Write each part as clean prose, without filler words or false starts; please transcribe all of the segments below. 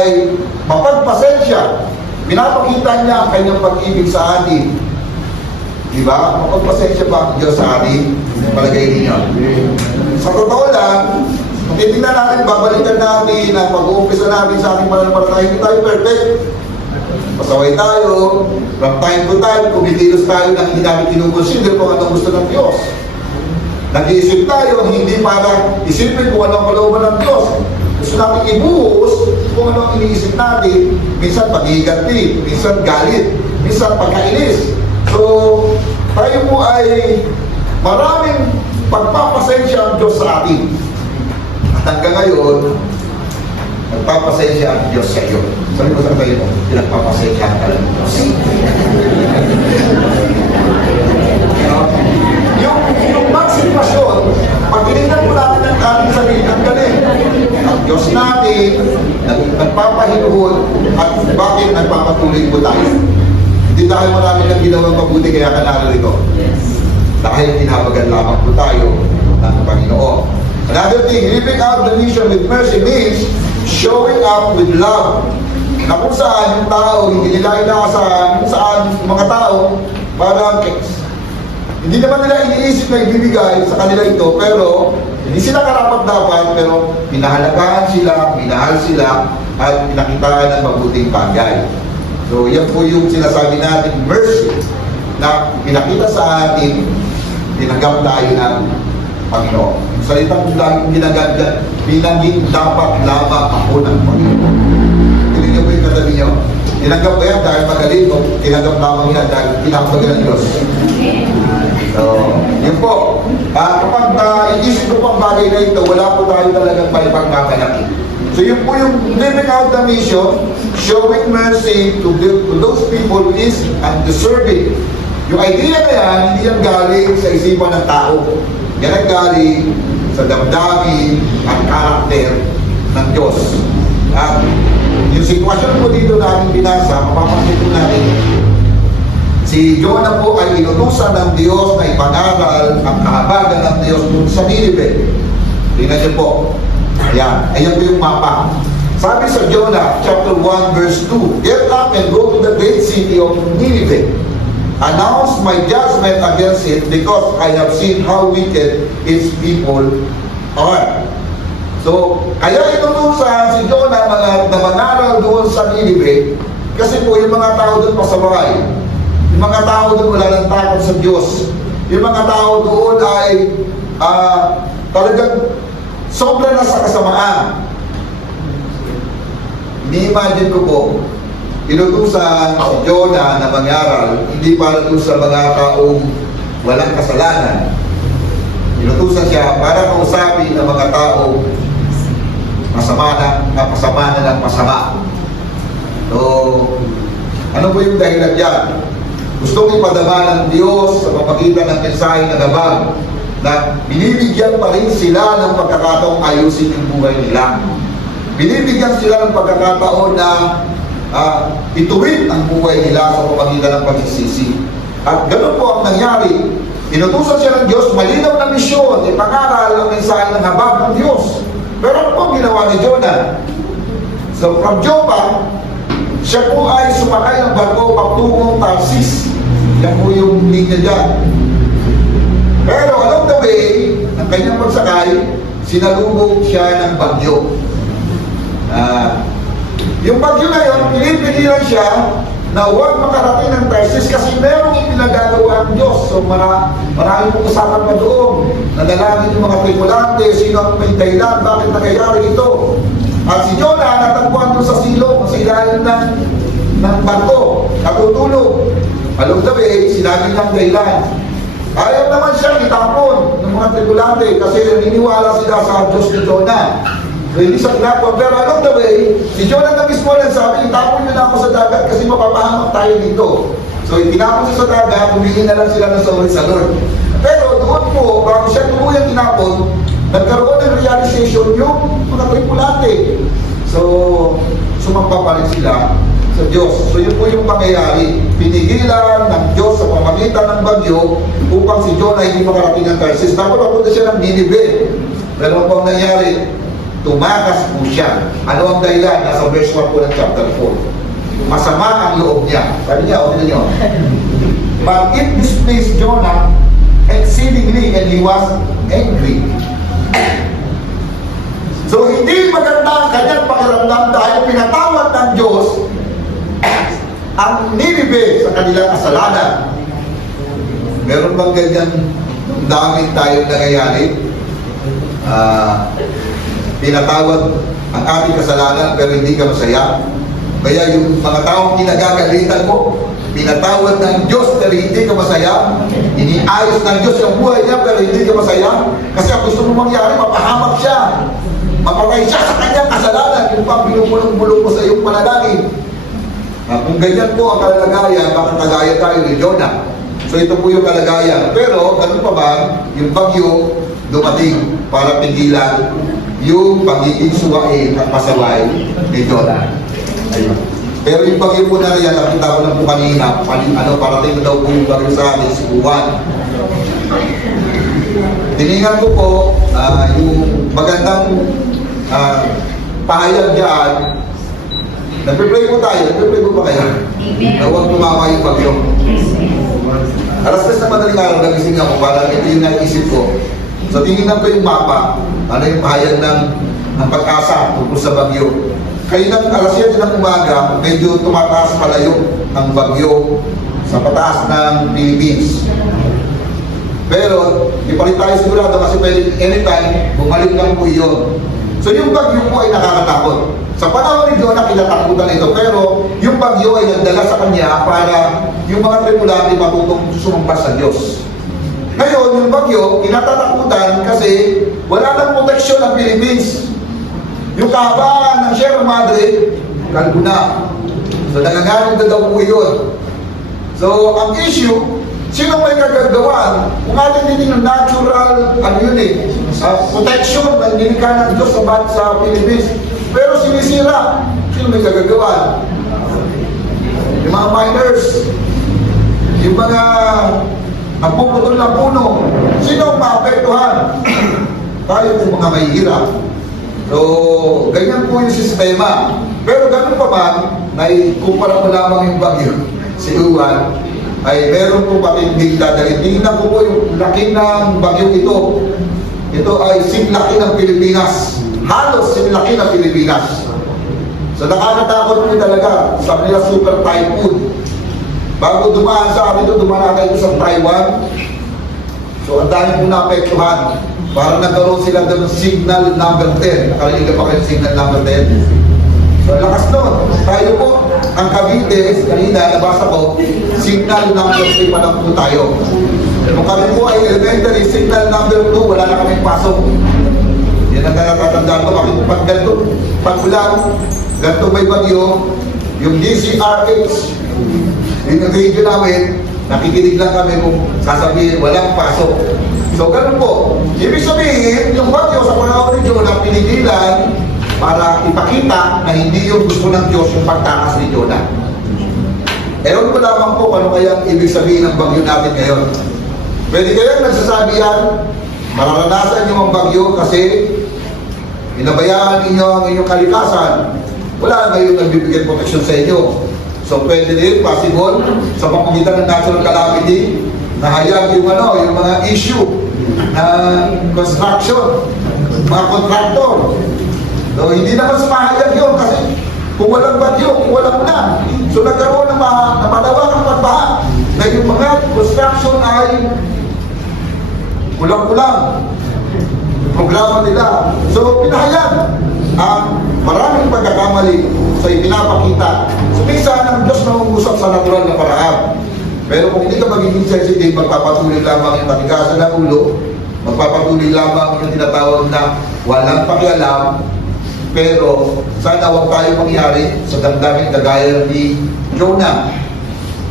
ay mapagpasensya. Pinapakita niya ang kanyang pag-ibig sa atin. Diba? Mapagpasensya ba ang Diyos sa atin? Palagay ninyo. Sa totoo lang, kung titignan natin, babalikan natin na pag-uumpisa natin sa ating pananampalataya, hindi tayo perfect. Pasaway tayo, from time to time, kumikilos tayo na hindi namin kinukonsider kung anong gusto ng Diyos. Nag-iisip tayo, hindi para isipin kung anong kalooban ng Diyos. Gusto natin ibuhos kung ano ang iniisip natin. Minsan pag-iiganti, minsan galit, minsan pagkainis. So, tayo po ay maraming pagpapasensya ang Diyos sa atin. At hanggang ngayon, nagpapasensya ang Diyos sa iyo. Sabi ko sa kayo mo, pinagpapasensya ka ng Diyos. Yung magsipasyon, pag tinignan mo natin ang ating sarili, ang galing. Ang Diyos natin, nagpapahinuhod, at bakit nagpapatuloy po tayo? Hindi dahil marami ng ginawang mabuti kaya ka narito. Dahil tinabagan lamang po tayo ng Panginoon. Another thing, living out the mission with mercy means showing up with love. Na kung saan yung tao, hindi nila inaasahan, kung saan yung mga tao, parang hindi naman nila iniisip na ibibigay sa kanila ito, pero hindi sila karapat-dapat, pero pinahalagahan sila, minahal sila, at pinakitaan ng mabuting bagay. So, yan po yung sinasabi natin, mercy, na pinakita sa atin, tinanggap tayo ng Panginoon. Salitang ginagamit, pinaging dapat lamang ako ng Panginoon. Hindi niyo po yung katabi niyo. Tinanggap ko yan dahil magaling o tinanggap lamang yan dahil pinakapag ng Diyos. So, yun po. Kapag iisip ko pang bagay na ito, wala po tayo talagang may pagkakalaki. So, yun po yung living out the mission, showing mercy to those people who is undeserving. Yung idea na yan, hindi yan galing sa isipan ng tao. Yan ang galing sa damdamin at karakter ng Diyos. At yung sitwasyon po dito natin binasa, mapapansin po natin, si Jonah po ay inutusan ng Diyos na ipangaral ang kahabagan ng Diyos dun sa Nineveh. Tingnan niyo po. Ayan po yung mapa. Sabi sa Jonah, chapter 1, verse 2, "Get up and go to the great city of Nineveh. Announce my judgment against it because I have seen how wicked its people are." So, kaya inutusan si Jonah na mangaral doon sa Nineveh kasi po yung mga tao doon pasaway. Yung mga tao doon wala ng takot sa Diyos. Yung mga tao doon ay talagang sobra na sa kasamaan. Ni-imagine ko po, inutusan si Jonah na mangaral, hindi para doon sa mga taong walang kasalanan. Inutusan siya para kausapin ng mga tao masama na ng masama. So, ano po yung dahilan dyan? Gustong ipadama ng Diyos sa pamagitan ng mensahe na gabag na binibigyan pa rin sila ng pagkakataong ayusin yung buhay nila. Binibigyan sila ng pagkakataon na ituwid ang buhay nila sa pamagitan ng pagsisisi. At ganoon po ang nangyari. Inutusan siya ng Diyos, malinaw na misyon, ipangaral ang mensahe ng habag ng Diyos. Pero ano po ang ginawa ni Jonah? So from Joppa, siya po ay sumakay ng barko patungong Tarsis. Yan po yung linya dyan. Pero along the way, ang kanyang pagsakay, sinalubog siya ng bagyo. Yung bagyo na yun, pinipigilan siya na huwag makarating ng Tarsis kasi merong ipinagagawa ang Diyos. So maraming pong usapan pa doon. Nadalangin yung mga tripulante, sino ang may dahilan, bakit nangyayari ito. At si Jonah natagpuan doon sa silong, sa ilalim ng barko, natutulog. Along the way, sinabi niyang dahilan. Ayaw naman siya itapon ng mga tripulante kasi naniniwala sila sa Diyos ni Jonah. So, hindi sa tinapon. Pero along the way, si Jonah na mismo nagsabi, itapon niyo na ako sa dagat kasi mapapahamak tayo dito. So, itinapon siya sa dagat, humingi na lang sila ng sorry sa Lord. Pero doon po, bago siya tuluyang tinapon, nagkaroon ng realization yung mga tripulante. So, sumamba pa rin sila sa Diyos. So, yun po yung pangyayari. Pinigilan ng Diyos sa pamamagitan ng bagyo upang si Jonah hindi makarating ng Tarsis. Dapat papunta siya ng Nineveh. Pero ang nangyari, tumakas po siya. Ano ang dahilan? Nasa verse 1 po ng chapter 4. Masama ang loob niya. Sabi niya, o niyo. But it displeased Jonah exceedingly and he was angry. So hindi maganda ang kanyang pakiramdam dahil pinatawad ng Diyos ang Ninive sa kanilang kasalanan. Meron bang ganyan daming tayong nangyayari? Pinatawad ang ating kasalanan pero hindi ka masaya. Kaya yung mga taong kinagagalitan mo, pinatawad ng Diyos pero hindi ka masaya. Iniayos ng Diyos yung buhay niya pero hindi ka masaya. Kasi ang gusto mo mangyari, mapahamak siya. Mapatay siya sa kanyang kasalanan. Yung pa binubulong-bulong mo sa iyong panalangin. Kung ganyan po ang kalagayan, baka kagaya tayo ni Jonah. So ito po yung kalagayan. Pero ganun pa ba, yung bagyo dumating para pigilan yung pagiging suwain at pasaway ni Jonah. Ayun. Pero yung bagyo po na riyan, nakita ko na po kanina, parating na daw po yung bagyo sa atin, si Juan. Tiningan ko po yung magandang pahayag dyan. Nagpe-pray po tayo. Nagpe-pray po pa kayo? Na huwag tumama yung bagyo. Alas 3 na madaling araw, nagising ako para ito yung naisip ko. So tinignan ko yung mapa, ano yung pahayag ng pag-asa tungkol sa bagyo. Kaya ng alas 7 ng umaga, medyo tumataas palayo ang bagyo sa pataas ng Philippines. Pero, di pa rin tayo sigurado kasi pwede anytime, bumalik lang po yun. So yung bagyo po ay nakakatakot. Sa panahon ni Jonah, kinatakutan ito. Pero yung bagyo ay nagdala sa kanya para yung mga tripulante matutong sumumpas sa Diyos. Ngayon, yung bagyo, kinatatakutan kasi wala nang proteksyon ng Philippines. Yung kahabaan ng Sierra Madre, kalbo na. So nanganganig na daw po yun. So ang issue, sino may kagagawan? Kung atin din yung natural, protection na nilikha ng Diyos sa Philippines. Pero sinisira, sino may kagagawan? Yung mga miners, yung mga nagpuputol ng puno, sino ang maapektuhan? Tayo yung mga mahihirap. So, ganyan po yung sistema. Pero ganun pa man, kumpara mo lamang yung bagyo, si Juan, ay meron po pakinging dadalhin. Tingnan ko po yung laki ng bagyo ito. Ito ay sinlaki ng Pilipinas. Halos sinlaki ng Pilipinas. So nakakatakot po talaga. Sabi nila super typhoon. Bago dumaan sa amin ito, dumaan tayo sa Taiwan. So ang dami po naapektuhan. Parang nagkaroon sila doon signal number 10. Nakaliga pa kayo signal number 10. So lakas nun. Tayo po, ang Cavite, kanina nabasa ko, signal number 3 pa lang po tayo. Kung kami po ay elementary, signal number 2, wala na kaming pasok. Yan ang natatandaan ko. Bakit pag ganito, pag ulan, ganito may bagyo, yung DCRH, yung radio namin, nakikinig lang kami kung sasabihin, walang pasok. So ganun po. Ibig sabihin, yung bagyo sa panahon ni Jonah, pinigilan para ipakita na hindi yung gusto ng Diyos yung pagtakas ni Jonah. Ewan ko lamang po kung ano kaya ibig sabihin ng bagyo natin ngayon. Pwede kayang nagsasabi yan, mararanasan nyo ang bagyo kasi pinabayaan ninyo ang inyong kalikasan. Wala ngayon nagbibigay protection sa inyo. So pwede rin, possible, sa pamamagitan ng natural calamity, nahayag yung mga issue na construction, mga contractor. So hindi naman sumahayag yun kasi kung walang bagyo, kung walang ulan. So nagkaroon ng malawakang pagbaha na yung mga construction ay kulang-kulang yung programa nila. So pinahayag ang maraming pagkakamali sa ipinapakita. So minsan ang Diyos na umusap sa natural na paraan. Pero kung hindi ka magiging sensitive, magpapatuloy lamang yung matigasan ng ulo, magpapatuloy lamang yung tinatawag na walang pakialam. Pero sana huwag tayo mangyari sa damdamin kagaya ni Jonah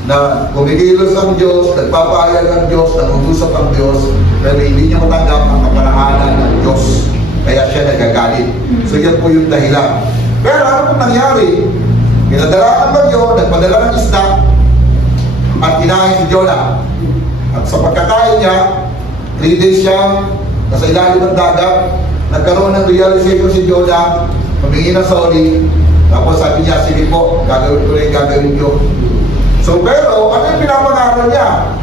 na kumikilos ang Diyos, nagpapahayag ang Diyos, nangungusap ang Diyos, pero hindi niya matanggap ang kaparahanan ng Diyos. Kaya siya nagagalit. So yan po yung dahilan. Pero ano pong nangyari? Pinadala ang bagyo, nagpadala ng isda, at kinain si Jonah. At sa pagkakain niya, 3 days siya nasa ilalim ng dagat, nagkaroon ng realization si Jonah, humingi ng sorry, tapos sabi niya, sige po, gagawin ko rin, gagawin niyo. So pero, ano yung pinapangako niya?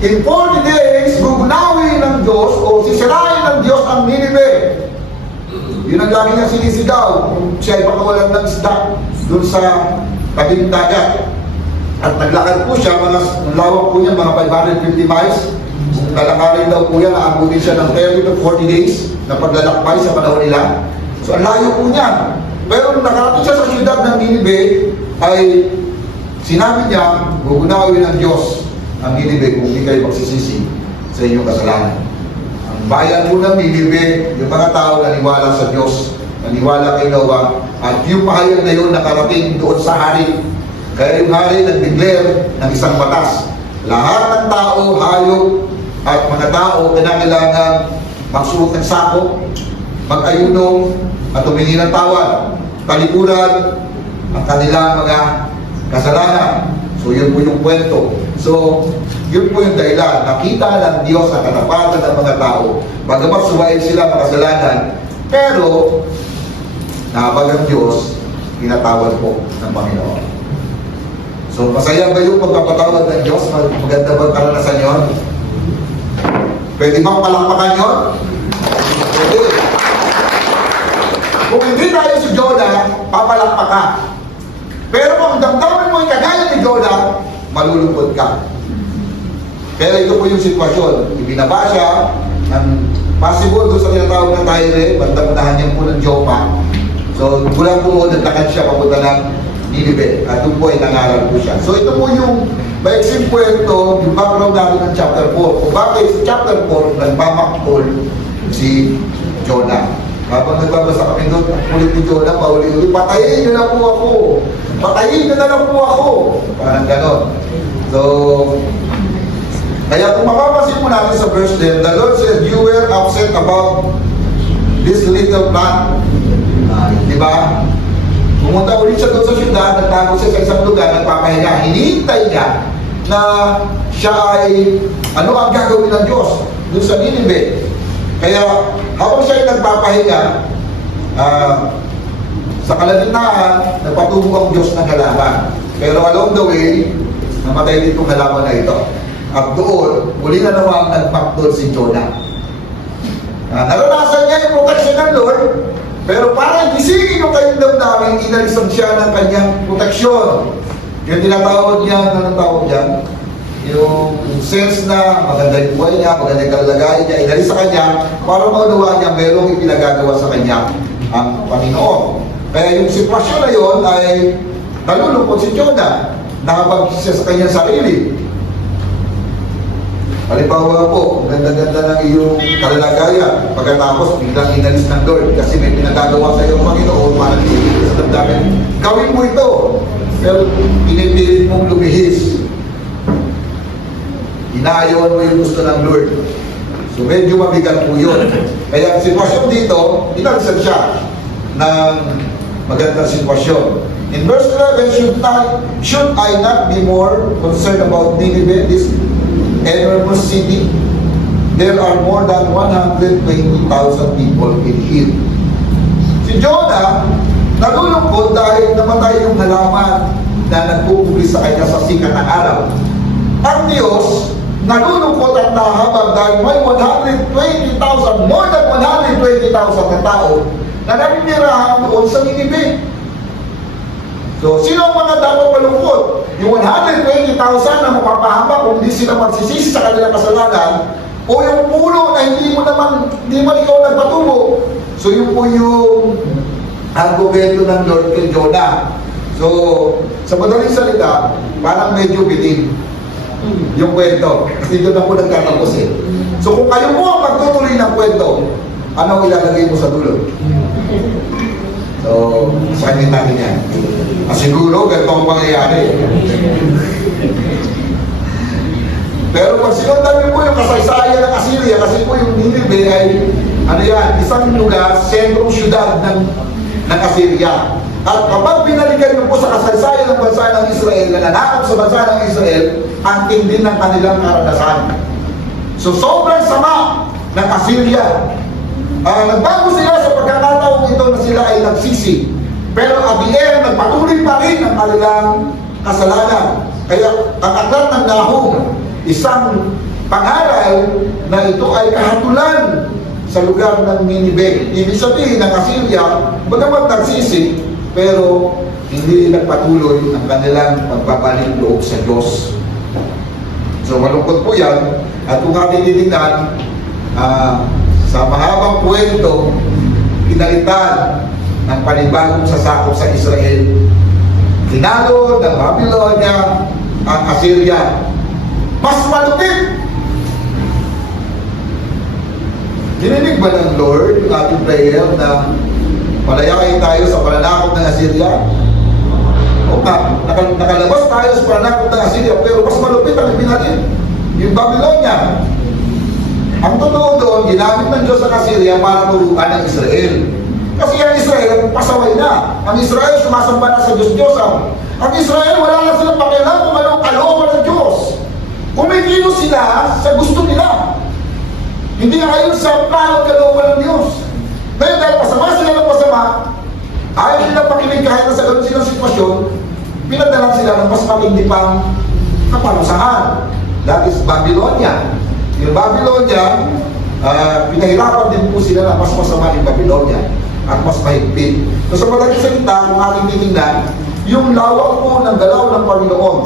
In 40 days, gugunawin ng Diyos o sisirain ng Diyos ang Nineveh. Yun ang lagi niya sinisigaw. Siya ay pakawalan ng isda doon sa tabing dagat. At naglakad po siya, mga lawak po niya, mga 550 miles. Lalakarin daw po yan, naabutin siya ng 30 to 40 days na paglalakbay sa panahon nila. So ang layo po niya. Pero nung nakarating siya sa syudad ng Nineveh, ay sinabi niya, gugunawin ng Diyos ang Nineveh kung hindi kayo magsisisi sa inyong kasalanan. Ang bayan po ng Nineveh, yung mga tao naniwala sa Diyos, naniwala kay Noah, at yung pahayag na yun nakarating doon sa hari. Kaya yung hari nag-declare ng isang batas. Lahat ng tao, hayop, at mga tao kinakailangan magsuot ng sako, mag-ayuno, at humingi ng tawad, talikuran ang kanilang mga kasalanan. So yun po yung kwento. So yun po yung dahilan. Nakita ng Diyos ang katapatan ng mga tao. Bagamat suwain sila makasalanan, pero nahabag ang Diyos, pinatawad po ng Panginoon. So masaya ba yung pagpapatawad ng Diyos? Maganda ba karanasan yun? Pwede bang palakpakan yun? Pwede. Kung hindi tayo si Jonah, papalakpakan. Pero kung damdamin mo yung kagaya ni Jonah, malulungkot ka. Pero ito po yung sitwasyon. Ibinaba siya, ang possible doon sa tinatawag ng Tyre, bandang-unahan niya po ng Joppa. So, mula po nagtakad siya papunta ng Nineveh. At doon po ay nangaral po siya. So, ito po yung maiksing kwento, yung background natin ng chapter 4. Kung bakit sa chapter 4, nagmamaktol si Jonah. Habang nagbabasa kami doon, ulit ni Jonah, paulit-ulit, patayin nyo na po ako. Patayin nyo na lang po ako. Parang ganon. So, kaya kung mapapansin mo natin sa verse 10, the Lord said, you were upset about this little plant. Di ba? Pumunta ulit siya doon sa syudad, nagtago siya sa isang lugar, nagpapahinga. Hinihintay niya na siya ay, ano ang gagawin ng Diyos doon sa Nineveh. Kaya habang siya ay nagpapahinga, sa kalagitnaan, nagpatubo ang Diyos ng halaman. Pero along the way, namatay din itong halaman na ito. At doon, muli na naman nagpaktol si Jonah. Naranasan niya yung protection ng Lord, pero parang gisingin yung kanyang damdamin, inalisan siya ng kanyang proteksyon. Yung tinatawag niya, anong tawag niya? Yung sense na maganda yung buhay niya, maganda yung kalagayan niya, inalis sa kanya, para maunawa niya merong ipinagagawa sa kanya ang Panginoon. Kaya yung sitwasyon na yun ay nalulungkot si Jonah, nakapag siya sa kanyang sarili. Halimbawa po, ganda-ganda ng iyong kalagayan, pagkatapos biglang inalis ng Lord kasi may pinagagawa sa iyong Panginoon, parang iligid sa damdamin. Gawin mo ito, pero pinipilit mong lumihis. Inaayawan mo yung gusto ng Lord. So medyo mabigat po yun. Kaya ang sitwasyon dito, inalisan siya ng magandang sitwasyon. In verse 11, should I not be more concerned about Nineveh, this enormous city? There are more than 120,000 people in it. Si Jonah, nalulungkot dahil namatay yung halaman na nagpupugli sa kanya sa sikat ng araw. Ang Diyos, nalulungkot at nahabag dahil may 120,000, more than 120,000 na tao na naninirahan doon sa Nineveh. So, sino ang mga dapat malungkot? Yung 120,000 na mapapahama kung hindi sila magsisisi sa kanilang kasalanan, o yung puno na hindi man ikaw nagpatubo. So, yun po yung argumento ng Lord kay Jonah. So, sa madaling salita, parang medyo bitin yung kwento. Kasi doon ako nagtatapos eh. So, kung kayo po ang magtutuloy ng kwento, ano ang ilalagay mo sa dulo? So, sakin natin yan. Siguro, ganito ang pangyayari. Pero pag sinundan po yung kasaysayan ng Assyria, kasi po yung Nineveh ay, ano yan, isang lugar, sentrong syudad ng Assyria. At kapag binalikan niyo po sa kasaysayan ng bansa ng Israel, na nanakop sa bansa ng Israel, ang tindi ng kanilang karanasan. So, sobrang sama ng Assyria. Nagbago sila sa pagkakataong ito na sila ay nagsisi. Pero at the end, nagpatuloy pa rin ang kanilang kasalanan. Kaya ang aklat ng Nahum, isang pangaral na ito ay kahatulan sa lugar ng Ninive. Ibig sabihin ng Assyria, bagamat nagsisi, pero hindi nagpatuloy ang kanilang pagbabalik loob sa Diyos. So malungkot po yan. At kung ating titignan, sa mahabang kwento, pinalitan ng panibagong sasakop sa Israel. Tinalo ng Babylonia ang Assyria. Mas malupit! Dininig ba ng Lord yung ating prayer na palayain tayo sa pananakop ng Assyria? O nga, nakalabas tayo sa pananakop ng Assyria, pero mas malupit ang ibinalin, yung Babylonia. Ang totoo doon, ginamit ng Diyos ang Assyria para turuan ng Israel. Kasi ang Israel, pasaway na. Ang Israel, sumasamba na sa Diyos-Diyosan. Ang Israel, wala na silang pakialam kung anong kalooban ng Diyos. Kumikilos sila sa gusto nila. Hindi ayon sa plano at kalooban ng Diyos. Dahil pasama sila ng pasama, ayaw nila pakinig kahit na sa ganun silang sitwasyon, pinadalan sila ng mas matindi pang kaparusahan. That is Babylonia. Yung Babylonia, pinahirapan din po sila na mas masama yung Babylonia at mas mahigpit. So sa madaling salita, kung ating titingnan, yung lawak po ng galaw ng Panginoon,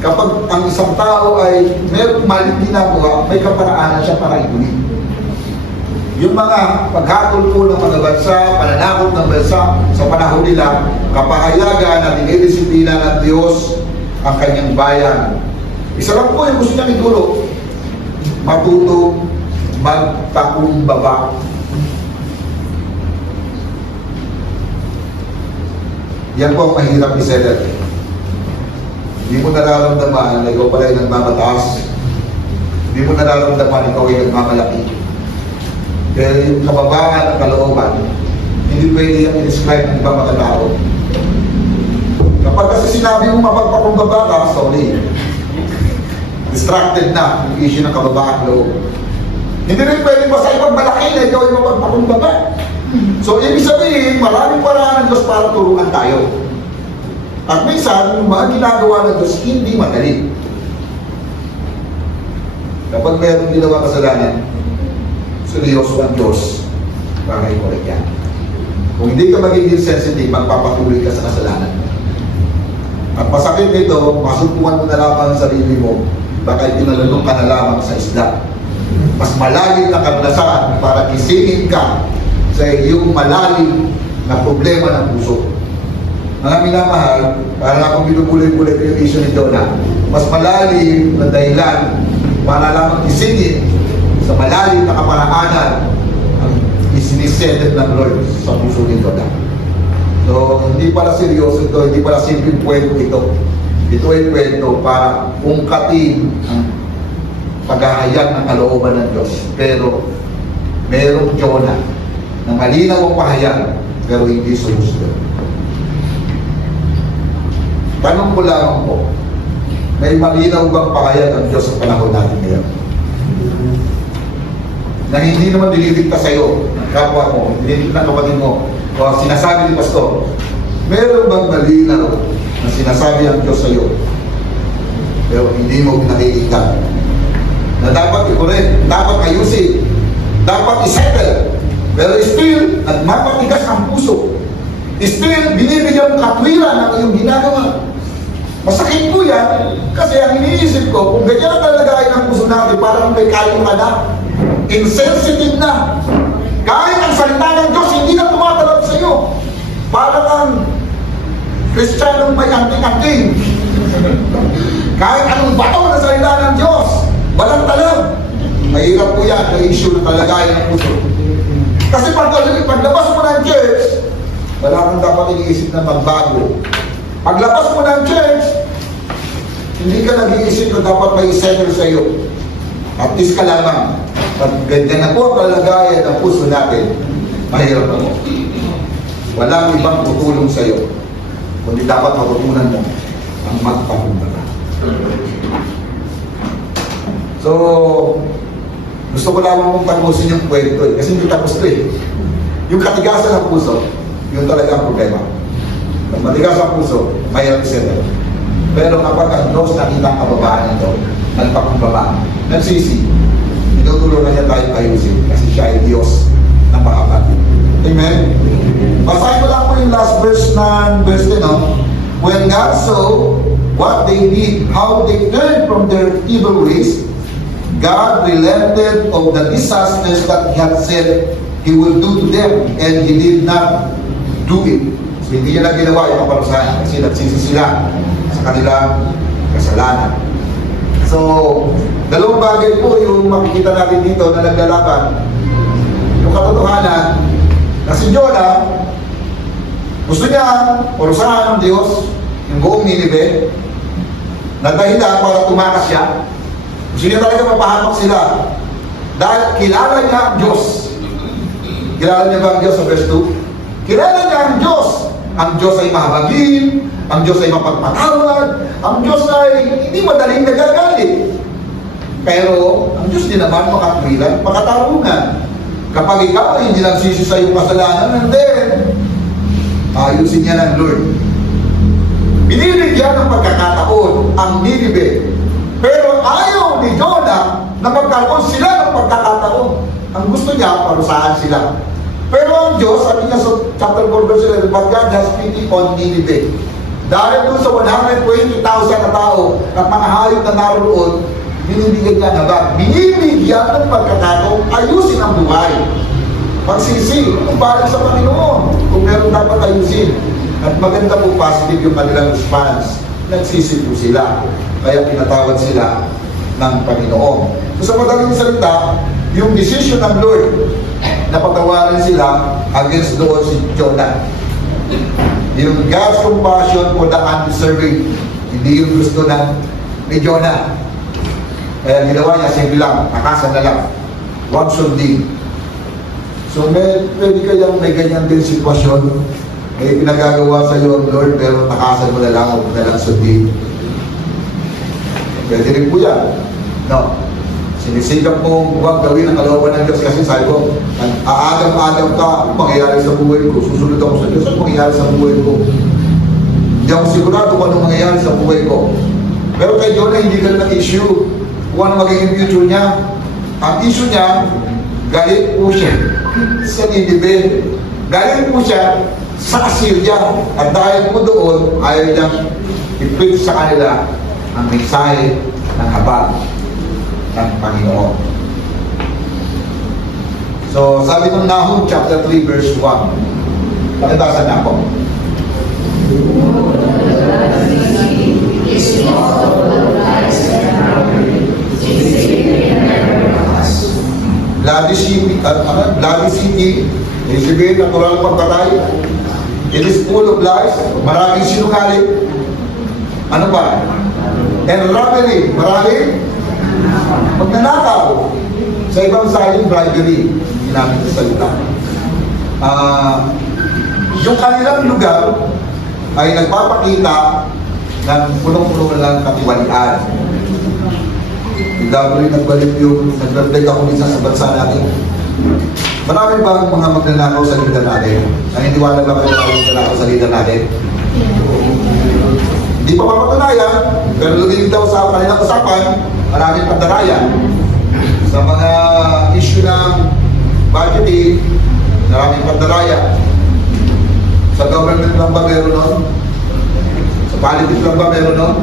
kapag ang isang tao ay mayroong maling ginagawa, may kaparaanan siya para ituloy. Yung mga paghatol po ng mga bansa, pananakot ng bansa sa panahon nila, kapahayagan na dinidisiplina ng Diyos ang kanyang bayan. Isa lang po yung gusto niyang itulog, matuto magpakumbaba. Yan po ang mahirap i-settle. Hindi mo nararamdaman na ikaw pala ay nagmamataas. Hindi mo nararamdaman ikaw ay nagmamalaki. Pero yung kababaan at kalooban, hindi pwede yung i-describe ng ibang mga tao. Kapag kasi sinabi mo mapagpakumbaba ka, sorry. Distracted na yung issue ng kababaan loob. Hindi rin pwede basta ipagmalaki na ikaw ay mapagpakumbaba. So, ibig sabihin, maraming paraan ng Diyos para turuan tayo. At minsan, yung mga ginagawa ng Diyos, hindi madali. Kapag mayroong ginawa kasalanan, seryoso ang Diyos para i-correct yan. Kung hindi ka magiging sensitive, magpapatuloy ka sa kasalanan. At masakit nito, masumpungan mo na lamang ang sarili mo, baka ipinalalong ka na lamang sa isda. Mas malalim na karanasan para isingin ka sa iyong malalim na problema ng puso. Mga minamahal, para akong binubulay-bulay ko yung issue ni Jonah, mas malalim na dahilan para lamang isingin sa malalim na kaparaanan ang isinisettle ng Lord sa puso ni Jonah. So, hindi pala seryoso ito, hindi pala simpleng kwento ito. Ito ay kwento para ungkatin ang paghahayag ng kalooban ng Diyos. Pero, merong Jonah na malinaw ang pahayag, pero hindi sumusunod. Tanong ko lamang po, may malinaw bang pahayag ang Diyos sa panahon natin ngayon? Na hindi naman dinidikta sa iyo ng kapwa mo, dinidikta ng kapatid mo, o sinasabi ni Pastor, meron bang malinaw na sinasabi ang Diyos sa iyo, pero hindi mo nakikita? Na dapat i-correct, dapat ayusin, dapat i-settle, pero still, nagmamatigas ang puso. Still, binibigyan ng katwiran ang iyong ginagawa. Masakit po yan, kasi ang iniisip ko, kung ganyan ang talagayin ng puso natin, parang may kayo ka na, insensitive na. Kahit ang salita ng Diyos, hindi na tumatalab sa iyo. Parang ang Kristiyanong may anting-anting. Kahit anong bato na salita ng Diyos, walang talab. Mahirap po yan, na issue ng talagayin ng puso. Kasi paglabas mo ng church, wala kang dapat iniisip na magbago. Paglabas mo ng church, hindi ka nag-iisip na dapat may settle sa iyo. At least ka lamang. Pag ganyan na po ang kalagayan ng puso natin, mahirap na mo. Walang ibang tutulong sa iyo. Kundi dapat matutunan mo ang magpakumbaba. So, Gusto ko lamang mong tapusin yung kwento eh, kasi hindi tapos to eh. Yung katigasan ng puso, yun talaga ang problema. Yung matigas ang puso, mahirap isettle. Pero kapag ang Diyos nakita ang kababaan nito, nagpakumbaba, nagsisi, tinutulungan niya tayo ayusin kasi siya ay Diyos na mahabat. Amen? Basahin ko lang po yung last verse ng verse 10, no? When God saw what they did, how they turned from their evil ways, God relented of the disasters that He had said He will do to them, and He did not do it. So, hindi niya na ginawa yung kaparusahan kasi nagsisi sila sa kanilang kasalanan. So, dalawang bagay po yung makikita natin dito na naglalaban. Yung katotohanan na si Jonah, gusto niya parusahan ng Diyos yung buong Ninive na dahilan para tumakas siya. Gusto niya talaga mapahamak sila dahil kilala niya ang Diyos. Kilala niya ba ang Diyos sa verse 2? Kilala niya ang Diyos. Ang Diyos ay mahabagin, ang Diyos ay mapagpatawad, ang Diyos ay hindi madaling nagagalit. Pero ang Diyos din naman makatwiran, makatarungan. Kapag ikaw ay hindi nagsisi sa iyong kasalanan, and then ayusin niya ng Lord. Binibigyan ng pagkakataon ang Ninive. Pero ayaw ni Jonah na magkaroon sila ng pagkakataon. Ang gusto niya, parusahan sila. Pero ang Diyos, sabi niya sa chapter 4 verse 11, but God has pity on Nineveh. Dahil doon sa 120,000 na tao at mga hayop na naroon, binibigyan niya na ba? Binibigyan ng pagkakataon, ayusin ang buhay. Pagsisi, kung balik sa Panginoon, kung meron dapat ayusin. At maganda po positive yung kanilang response. Nagsisi po sila. Kaya pinatawad sila ng Panginoon. So, sa madaling salita, yung decision ng Lord na patawarin sila against doon si Jonah. Yung God's compassion for the undeserving, hindi yung gusto ni Jonah. Kaya ginawa niya, simple lang, takasan na lang. Huwag sundin. So, pwede kayang may ganyan din sitwasyon. May pinagagawa sa iyo ang Lord, pero takasan mo na lang, huwag na lang sundin. Pwede rin po yan. No. Sinisikap mong huwag gawin ang kalooban ng Diyos kasi sabi ko, aagam-agam ka, ano mangyayari sa buhay ko? Susunod ako sa Diyos, ano mangyayari sa buhay ko? Hindi ako sigurado kung ano mangyayari sa buhay ko. Pero kay Jonah, hindi ka na issue kung ano magiging future niya. Ang issue niya, galit po siya sa Ninive. Galit po siya sa Assyria. At dahil po doon, ayaw niyang i-preach sa kanila ang mensahe ng habag ng Panginoon. So, sabi ng Nahum chapter 3 verse 1. Pakitasan na ako. Bloody city, isipin, natural pagpatay. It is full of lies, maraming sinungaling. Ano ba? And robbery, maraming magnanakaw. Sa ibang salin, bribery, ginamit sa salita. Yung kanilang lugar ay nagpapakita ng punong-puno lang katiwalian. Dahil nagbalik yung nag-reflect ako minsan sa bansa natin. Marami ba mga magnanakaw sa lider natin? Naniniwala ba kayo na magnanakaw sa lider natin? Hindi pa mapatunayan, pero lumilip daw sa kanilang usapan, maraming pandarayan. Sa mga issue ng budgeting, maraming pandarayan. Sa government lang ba meron nun? Sa politics lang ba meron nun?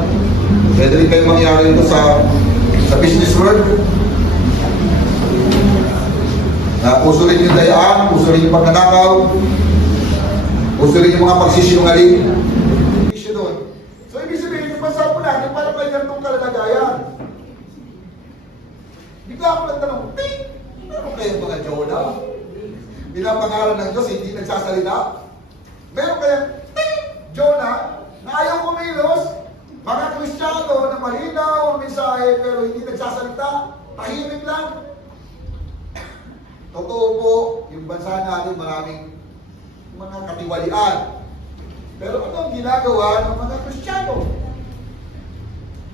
Pwede rin kayo mangyari ito sa business world. Puso rin yung dayaan, puso rin yung pagnanakaw, puso rin yung mga pagsisinungaling. Issue doon. So, ibig sabihin, yung bansa po natin, parang may ganitong kalalagayan. Bigla ako nagtanong, meron kayo mga Jonah? Pinapangalan ng Diyos, hindi nagsasalita? Meron kayo, Jonah, na ayaw kumilos, mga Kristiyano na malinaw ang mensahe, pero hindi nagsasalita, tahimik lang. Totoo po, yung bansa natin maraming mga katiwalian. Pero ano ang ginagawa ng mga Kristiyano?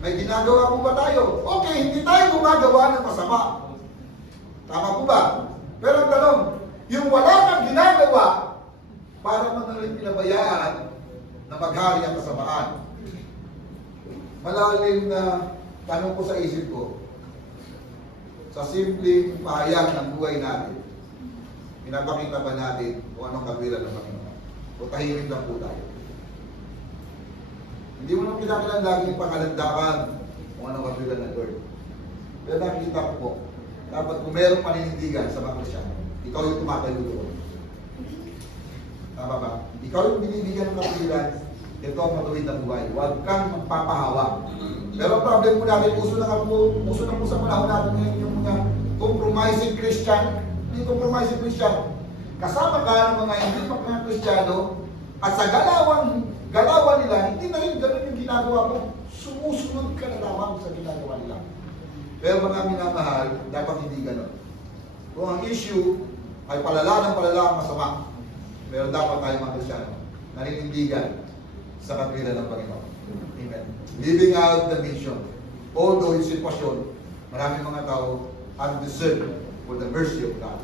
May ginagawa po ba tayo? Okay, hindi tayo gumagawa ng masama. Tama po ba? Pero ang tanong, yung wala kang ginagawa, para man rin pinabayaan na maghari ang kasamaan. Malalim na tanong ko sa isip ko, sa simpleng pahayag ng buhay natin, pinapakita ba natin kung anong katwiran ng Panginoon? O tahimik lang po tayo? Hindi mo naman kinakailan lagi yung pakalandakan kung anong katwiran ng Lord. Pero nakikita ko po, dapat kung mayroong paninindigan sa mga Kristyano, ikaw yung tumatayo doon. Tama ba? Ikaw yung binibigyan ng katwiran, ito ang matuwid na buhay. Huwag kang magpapahawa. Pero ang problem po natin, uso na po sa panahon natin ngayon yung mga compromising Christian. Hindi compromising Christian. Kasama ka ng mga hindi mga Kristiyano at sa galawan nila, hindi na rin ganun yung ginagawa mo. Sumusunod ka na lamang sa ginagawa nila. Pero mga minamahal, dapat hindi ganun. Kung ang issue ay palala ng palala ang masama, pero dapat tayo mga Kristiyano naninindigan sa katwiran ng Panginoon. Amen. Living out the mission. Although yung sitwasyon, maraming mga tao undeserved for the mercy of God.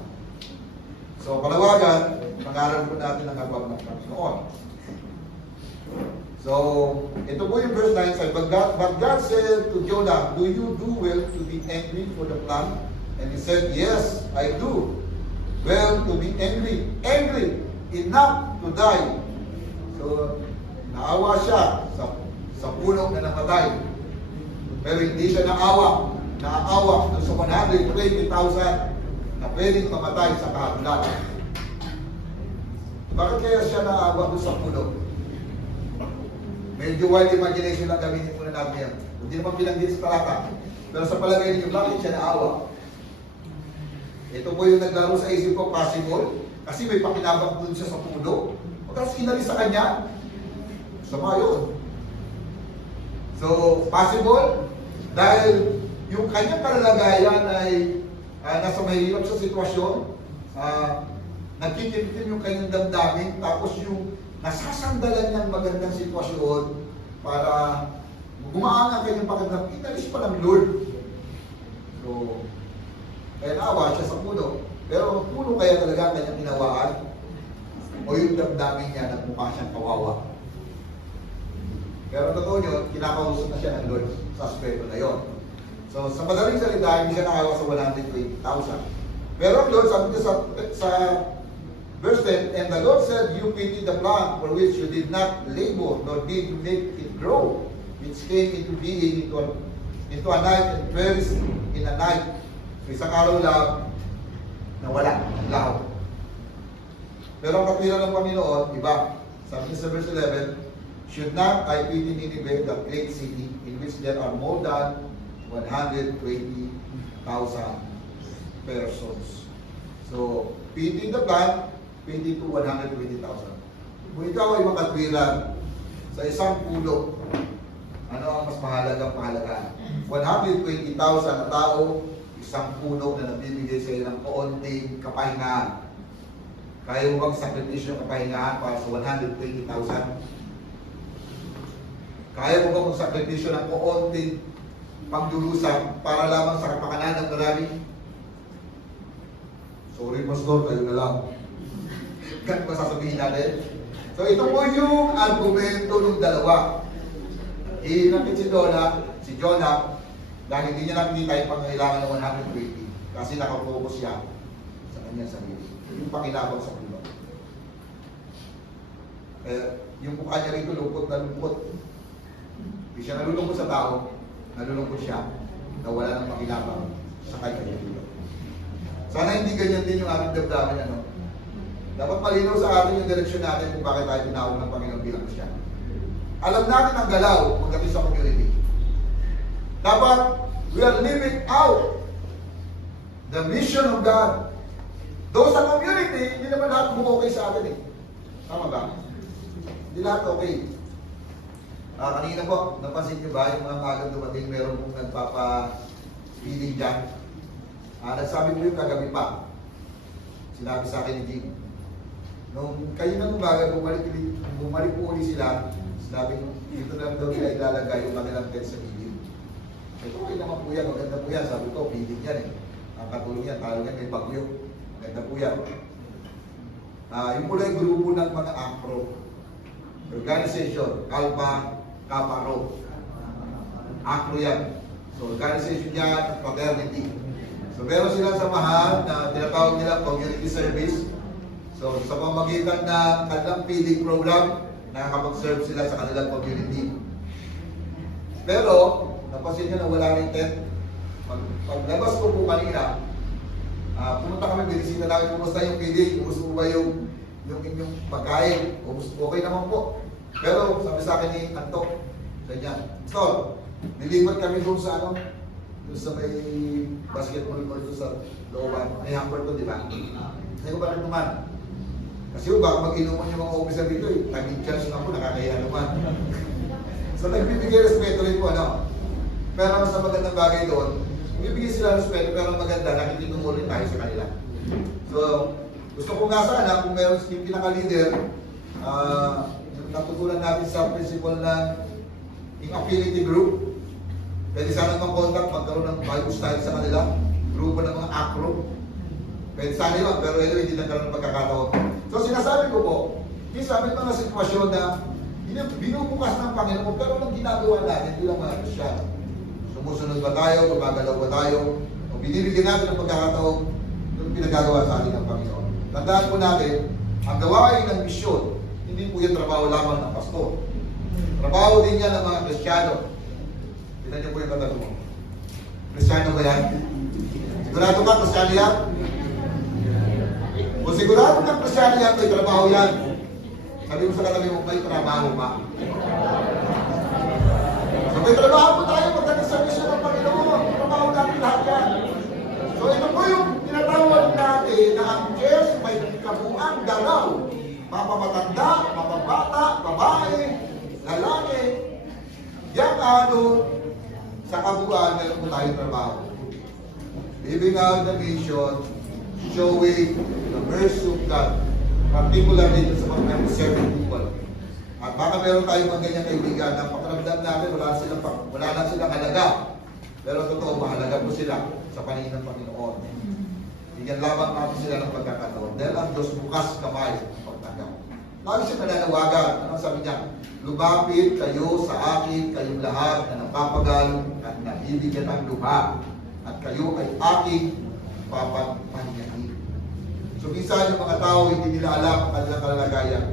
So, palawagan, pangarap po natin ang habang ng Panginoon. So, ito po yung verse 9 says, But God said to Jonah, Do you do well to be angry for the plan? And he said, Yes, I do. Well to be angry, enough to die. So, naawa siya sa puno na namatay. Pero hindi siya naawa dun sa 120,000 na pwedeng mamatay sa kahabulan. Bakit kaya siya naawa dun sa puno? Medyo wild imagination lang gamitin muna natin yan. Hindi naman binanggit sa talata. Pero sa palagay ninyo, bakit siya naawa? Ito po yung naglaro sa isip ko, possible. Kasi may pakinabang dun siya sa puno. Pagkas inalis sa kanya, sama yun. So, possible, dahil yung kanyang kalalagayan ay nasa mahirap sa sitwasyon, nagkikitin yung kanyang damdamin, tapos yung nasasandalan niyang magandang sitwasyon para gumaan ang kanyang pakandang, inalis pa ng Lord. So, kaya naawa siya sa puno. Pero puno kaya talaga kanyang inawaan o yung damdamin niya nagmukha siyang kawawa. Pero totoo nyo, kinakausap na siya ng Lord sa aspeto na yon. So, sa madaling salita, hindi siya nakawa sa 120,000. Pero ang Lord, sabi niya sa verse 10, And the Lord said, You pity the plant for which you did not labor, nor did you make it grow, which came into being into a night and perished in a night. So, isang araw lang, nawala, laho. Pero ang katwiran ng Panginoon, iba. Sabi niya sa verse 11, Should not I pity Nineveh, the great city, in which there are more than 120,000 persons. So, pity the plant, pity to 120,000. Kung ikaw ay makatwiran sa isang pulo, ano ang mas mahalagang 120,000 na tao, isang puno na nabibigay sa iyo ng kaunting kapahingahan. Kaya mo bang sakripisyo ng kapahingahan para sa 120,000? Kaya mo ba kung sakripisyo ng kaunting pangdurusan para lamang sa kapakanan ng marami? Sorry, Pastor, kayo na lang. Ganun ba sasabihin natin? So, ito po yung argumento ng dalawa. Inakit si Jonah, dahil hindi niya nakikita yung pangailangan ng 120 kasi nakafocus siya sa kanyang sarili. Yung pakinabang sa puno. Yung mukha niya rito lungkot na lungkot. Hindi siya nalulungkot sa tao, nalulungkot siya na wala ng pakinabang sa kanyang puno. Sana hindi ganyan din yung ating damdamin, ano? Dapat malinaw sa atin yung direksyon natin kung bakit tayo tinawag ng Panginoon bilang Kristyano. Alam natin ang galaw pagdating sa community. Dapat we are living out the mission of God. Though sa community, hindi naman lahat okay sa atin eh. Tama ba? Hindi lahat okay. Kanina po, napansin nyo ba yung mga magang dumating, meron pong nagpapa-feeling dyan. Nagsabi ko yung kagabi pa. Sinabi sa akin ni Jim. Nung kayo nang umaga, bumalik po ulit sila. Sinabi ko, dito lang daw nila ilalagay yung kanilang tent sa gilid. Ito, okay naman po yan, maganda po yan. Sabi ko, bilig yan eh. Nakakatulong yan, talaga may bagyo. Maganda po yan. Yung pula yung grupo ng mga ACRO. Organization, Alpha Kappa Rho. ACRO yan. So, organization yan, fraternity. So, meron silang samahan na tinatawag nila community service. So, sa pamamagitan ng kanilang feeding program, nakakapag-serve sila sa kanilang community. Pero, napansin nyo na wala rin tent. Paglabas ko po kanina, pumunta kami, binisita namin, kumusta yung feeding, kumusta po ba yung inyong pagkain, okay naman po. Pero, sabi sa akin ni Anto, ganyan, so, nilipat kami doon sa doon sa may basketball court doon sa looban, may hamper to, di ba? Sabi ko, bakit naman? Kasi baka mag-inuman yung mga officer dito eh. Nag-in-charge na po, nakakaya naman. So nagbibigay respeto rin po, ano? Pero sa magandang bagay doon, bibigay sila respeto, pero maganda, nakikitungo rin tayo sa kanila. So, gusto ko nga sana, kung meron yung pinaka-leader, yung natutunan natin sa principle ng yung affinity group, pwede sana mag-contact, magkaroon ng Bible study sa kanila, grupo ng mga ACRO. Pwede sana yun, pero hindi nagkaroon ng pagkakataon. So sinasabi ko po, minsan may mga sitwasyon na binubukas ng Panginoon, pero anong ginagawa natin bilang mga Kristiyan? Sumusunod ba tayo, gumagalaw ba tayo, o binibigyan natin ng pagkakataon yung pinagagawa sa atin ng Panginoon. Tandaan po natin, ang gawain ng misyon, hindi po yung trabaho lamang ng pastor. Trabaho din yan ng mga Kristiyano. Tignan niyo po yung katanong mo. Kristiyano ba yan? Sigurado ka, Kristiyano yan? Kung sigurado kang Kristiyano yan, may trabaho yan. Sabi mo sa katabi mo, may trabaho pa. So may trabaho po tayo pagdating sa misyon ng Panginoon. Trabaho natin lahat yan. So ito po yung tinatawag natin na ang Diyos may kabuang galaw. Mapamatanda, mapabata, babae, lalaki. Yang sa kabuuan, meron po tayong trabaho. Living out the mission, showing the mercy of God, particularly sa mga serving people. At baka meron tayong mga ganyang kaibigan na pakiramdam natin, wala na silang halaga. Pero totoo, mahalaga po sila sa paningin ng Panginoon. Bigyan lamang natin sila ng pagkakataon. Dahil ang Diyos bukas kamay ang pagtanggap. Lagi siya nananawagan. Anong sabi niya? Lumapit kayo sa akin, kayong lahat na napapagal at nabibigyan ng luha. At kayo ay aking papapanyahin. So minsan yung mga tao hindi nila alam ang kanilang kalagayan.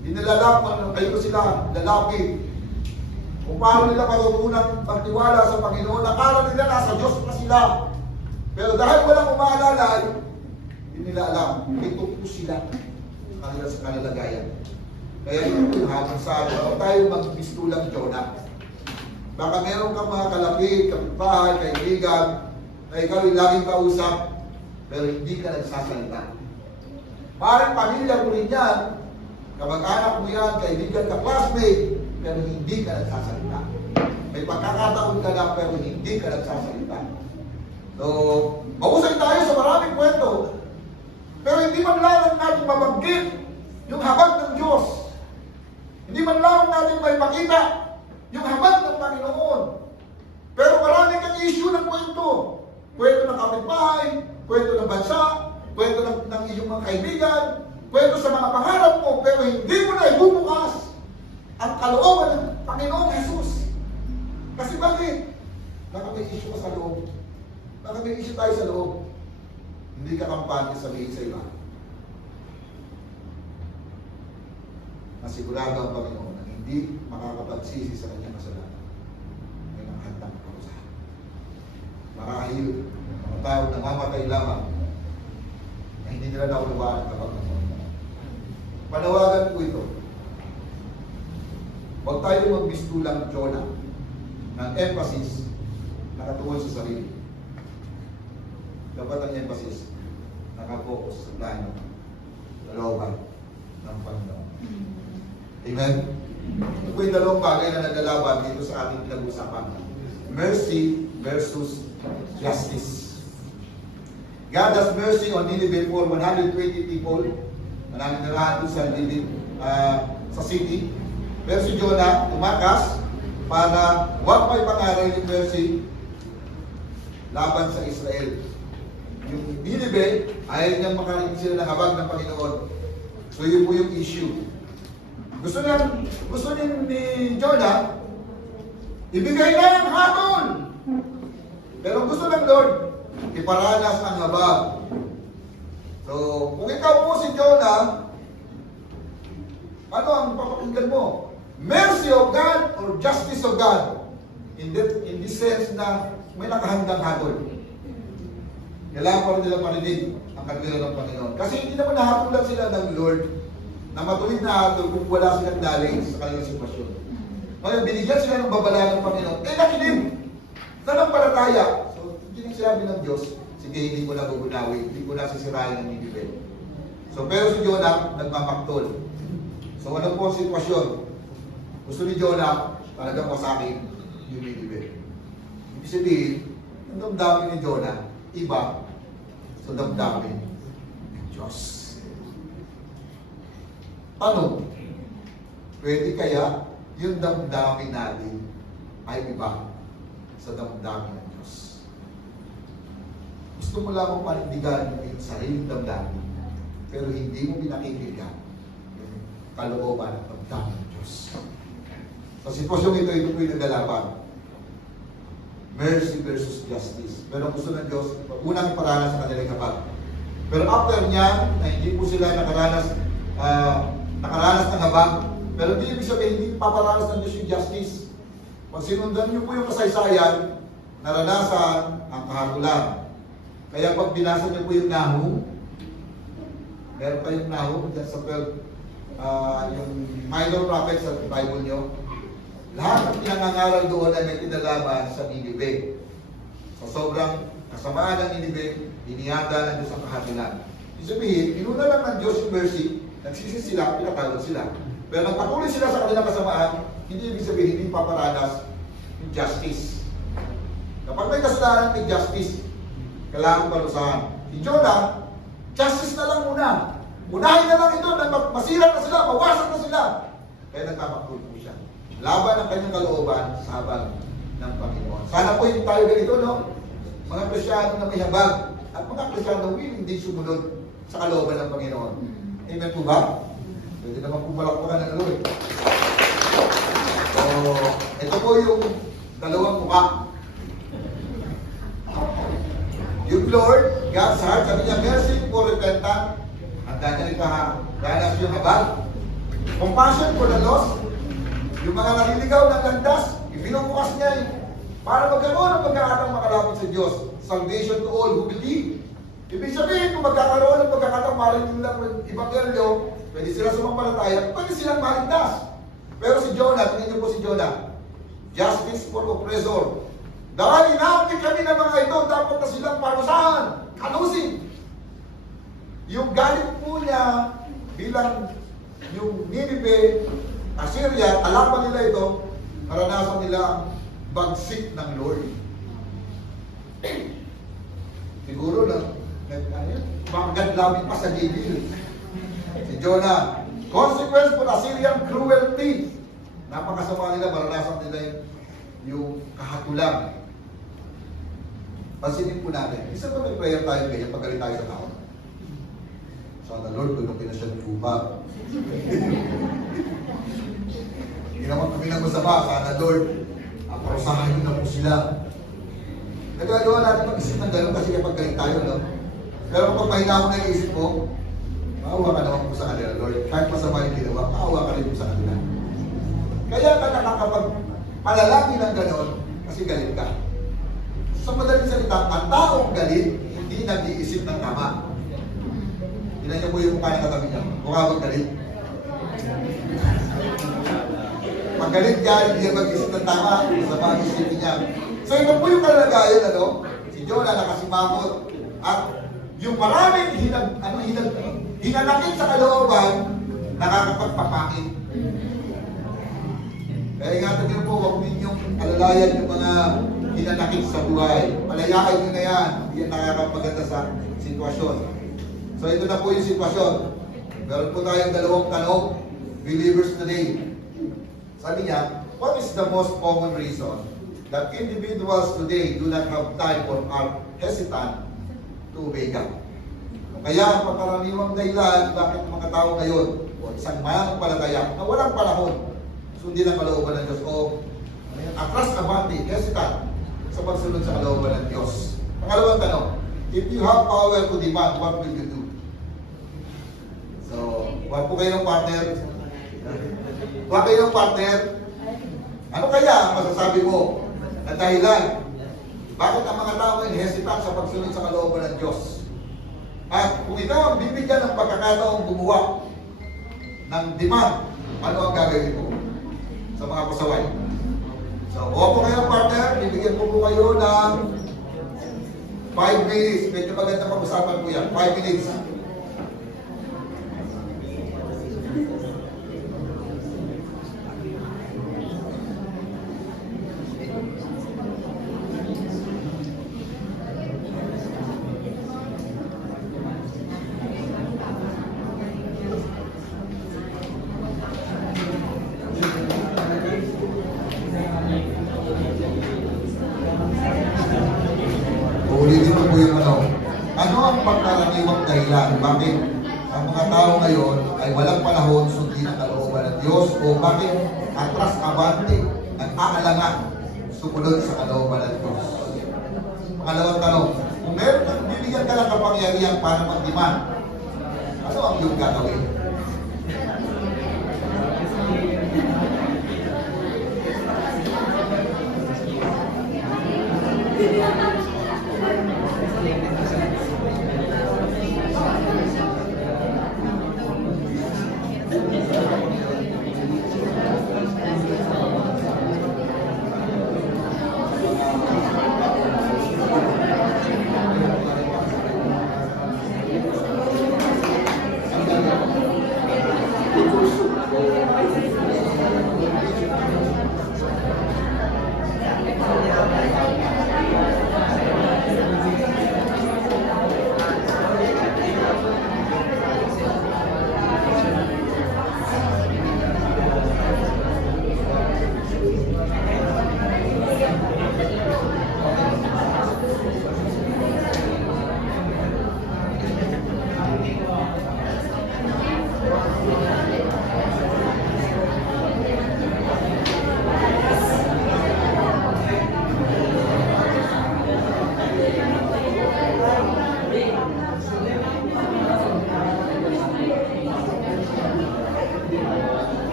Hindi nila alam kung kayo sila lalapit. Kung paano nila matutunan magtiwala sa Panginoon. Akala nila nasa Diyos na sila. Pero dahil walang umaalala, hindi nila alam. Ito po sila sa kalagayan. Kaya ito yung habang sa atin. Huwag tayo magbistulang Jonah. Baka meron kang mga kalapit, kapitbahay, kaibigan, na ikaw yung laging kausap, pero hindi ka nagsasalita. Parang pamilya mo rin yan, kamag-anak mo yan, kaibigan ka, classmate, pero hindi ka nagsasalita. May pagkakataon ka lang, pero hindi ka nagsasalita. So, mausay tayo sa maraming kwento, pero hindi man lang natin mabanggit yung habag ng Diyos. Hindi man lang natin may makita yung habag ng Panginoon. Pero marami kang issue ng kwento. Kwento ng kapitbahay, kwento ng bansa, kwento ng iyong mga kaibigan, kwento sa mga pangarap mo, pero hindi mo na ibubukas ang kalooban ng Panginoong Jesus. Kasi bakit? Baka may issue ka sa loob. Baka may issue tayo sa loob. Hindi ka kampanya sabihin sa iba. Nasigurado ang Panginoon na hindi makakapagsisi sa kanyang kasalanan. May nanghandang kausahan. Marahil, mga tao namamatay lamang na hindi nila naunawaan kapag namunod. Panawagan po ito. Huwag tayo magbistulang Jonah ng emphasis nakatungkol sa sarili. Dapat ang emphasis nakapokus sa plano, kalooban ng Panginoon. Amen? Ito po yung dalawang bagay na naglalaban dito sa ating pinag-usapan. Mercy versus justice. God has mercy on Nineveh for 120 people na nanginirahan doon sa Nineveh, sa city. Pero si Jonah tumakas para huwag may pangaral yung mercy laban sa Israel. yung Nineveh, ayaw niyang makarinig sila ng habag ng Panginoon. So yun po yung issue. Gusto niya ni Jonah, ibigay na ng hatol. Pero gusto ng Lord, iparanas ang habag. So, kung ikaw po si Jonah, ano ang papakinggan mo? Mercy of God or justice of God? In this sense na may nakahandang hatol. Kailangan pa rin nila marinig ang katwiran ng Panginoon. Kasi hindi naman nahatulan sila ng Lord na matuwid na hatol kung wala silang knowledge sa kanilang sitwasyon. Ngayon, binigyan sila ng babala ng Panginoon. Nakinig! Nanampalataya. So, hindi nang sinabi ng Diyos, sige, hindi ko na gugunawi, hindi ko na sisirain ang Nineveh. So, pero si Jonah, nagmamaktol. So, ano po ang sitwasyon? Gusto ni Jonah, talagang masakin yung Nineveh. Ibig sabihin, ang damdamin ni Jonah, iba sa damdamin ng Diyos. Tanong, pwede kaya yung damdamin natin ay iba sa damdamin ng Diyos? Gusto mo lamang panindigan yung sariling damdamin, pero hindi mo pinakikinggan yung kalooban ng damdamin ng Diyos. Sa sitwasyong ito po yung naglalaban. Mercy versus justice. Pero gusto ng Diyos, unang iparanas sa kanilang habag. Pero after niyan, na hindi po sila nakaranas ng habag, pero hindi ibig sabihin, hindi paparanas ng Diyos yung justice. Pag sinundan niyo po yung kasaysayan, naranasan ang kahatulan. Kaya pag binasa niyo po yung Nahum, meron pa yung Nahum, dyan sa 12, yung minor prophets sa Bible niyo, lahat ng pinangangaral doon ay may kinalaman sa Nineveh. So sobrang kasamaan ng Nineveh, iniyada ng Diyos ang kahatulan. Ibig sabihin, inuna lang ng Diyos yung mercy, nagsisi sila, pinatawad sila. Pero nagpatuloy sila sa kanilang kasamaan, hindi ibig sabihin, hindi paparanas yung justice. Kapag may kasalanan, may justice. Kailangan parusahan. Si Jonah, justice na lang muna. Unahin na lang ito, na masira na sila, mawasak na sila. Kaya nagpapakul po siya. Laban ang kanyang kalooban sa habag ng Panginoon. Sana po hindi tayo ganito, no? Mga Kristyano na may habag at mga Kristyano willing din sumunod sa kalooban ng Panginoon. Amen po ba? Pwede naman po palakpakan ng Lord. So, ito po yung dalawang mukha. Yung Lord, God's heart, sabi niya, mercy for repentant. At dahil danas yung habag. Compassion for the lost. Yung mga naliligaw ng landas, ibinubukas niya para magkaroon ng pagkakataong makalapit sa Diyos. Salvation to all who believe. Ibig sabihin, kung magkakaroon ng pagkakataong marinig lang ng Ebanghelyo, pwede sila sumampalataya, pwede silang maligtas. Pero si Jonah, tingnan niyo po si Jonah, justice for oppressor. Dahil inaakit kami ng mga ito, dapat na silang parusahan, kalusin. Yung galit po niya bilang yung Nineveh, Assyria, alapan nila ito, naranasan nila ang bagsik ng Lord. Siguro magadlamit pa sa gigil. Si Jonah, consequence for Assyrian cruelty. Napakasama nila, maranasan nila yung kahatulan. Pansinin po natin, isa ba may prayer tayo ganyan pagkalit tayo sa tao? Sana Lord, tulungan na siya ng lupa. Hindi naman kami nag-usapa, sana Lord, parusahan nyo na po sila. Nagagawa natin mag-isip ng gano'n kasi kapag galit tayo, no? Pero kapag mahina na isip mo, maawa ka naman po sa kanila, Lord. Kahit masama yung ginawa, maawa ka rin po sa kanila. Kaya ka nakakapag-palalaki ng gano'n kasi galit ka. Sa madaling salita, ang taong galit, hindi nag-iisip ng tama. Tignan niyo po yung mukha ng katabi niya. Mukha bang galit? Pag galit ka, hindi niya mag-isip ng tama. Masama ang isipin niya. So ito po yung kalagayan, si Jonah nakasimangot. At yung maraming hinanakit sa kalooban, nakakapagpapakit. Kaya ingatan niyo po, huwag ninyong alalayan yung mga hinanakit sa buhay. Palayain nyo na yan. Hindi yan nakakapaganda sa sitwasyon. So ito na po yung sitwasyon. Meron po tayong dalawang tanong, believers today. Sabi niya, what is the most common reason that individuals today do not have time or are hesitant to Omega. Kaya ang pagkaraniwang dahilan bakit mga tao ngayon o isang mananampalataya na walang panahon sundin ang kalooban ng Diyos o atras abante, hesitant sa pagsunod sa kalooban ng Diyos. Pangalawang tanong, if you have power to demand, what will you do? So, huwag po kayo ng partner. Huwag kayo ng partner. Ano kaya ang masasabi mo na dahilan? Bakit ang mga tao ay hesitant sa pagsunod sa kalooban ng Diyos? At kung ikaw ang bibigyan ng pagkakataong gumawa ng demand, ano ang gagawin mo sa mga pasaway? So, huwag po kayo ng partner. Bibigyan po kayo ng 5 minutes. Medyo maganda pag-usapan po yan. 5 minutes. Ulitin mo po yung ano ang pagkaraniwang dahilan? Bakit ang mga tao ngayon ay walang panahon sundin ang kalooban ng Diyos o bakit atras abante, nag-aalangan sumunod sa kalooban ng Diyos? Pangalawang tanong, kung meron kang bibigyan ka ng kapangyarihan para mag-demand, ano ang iyong gagawin?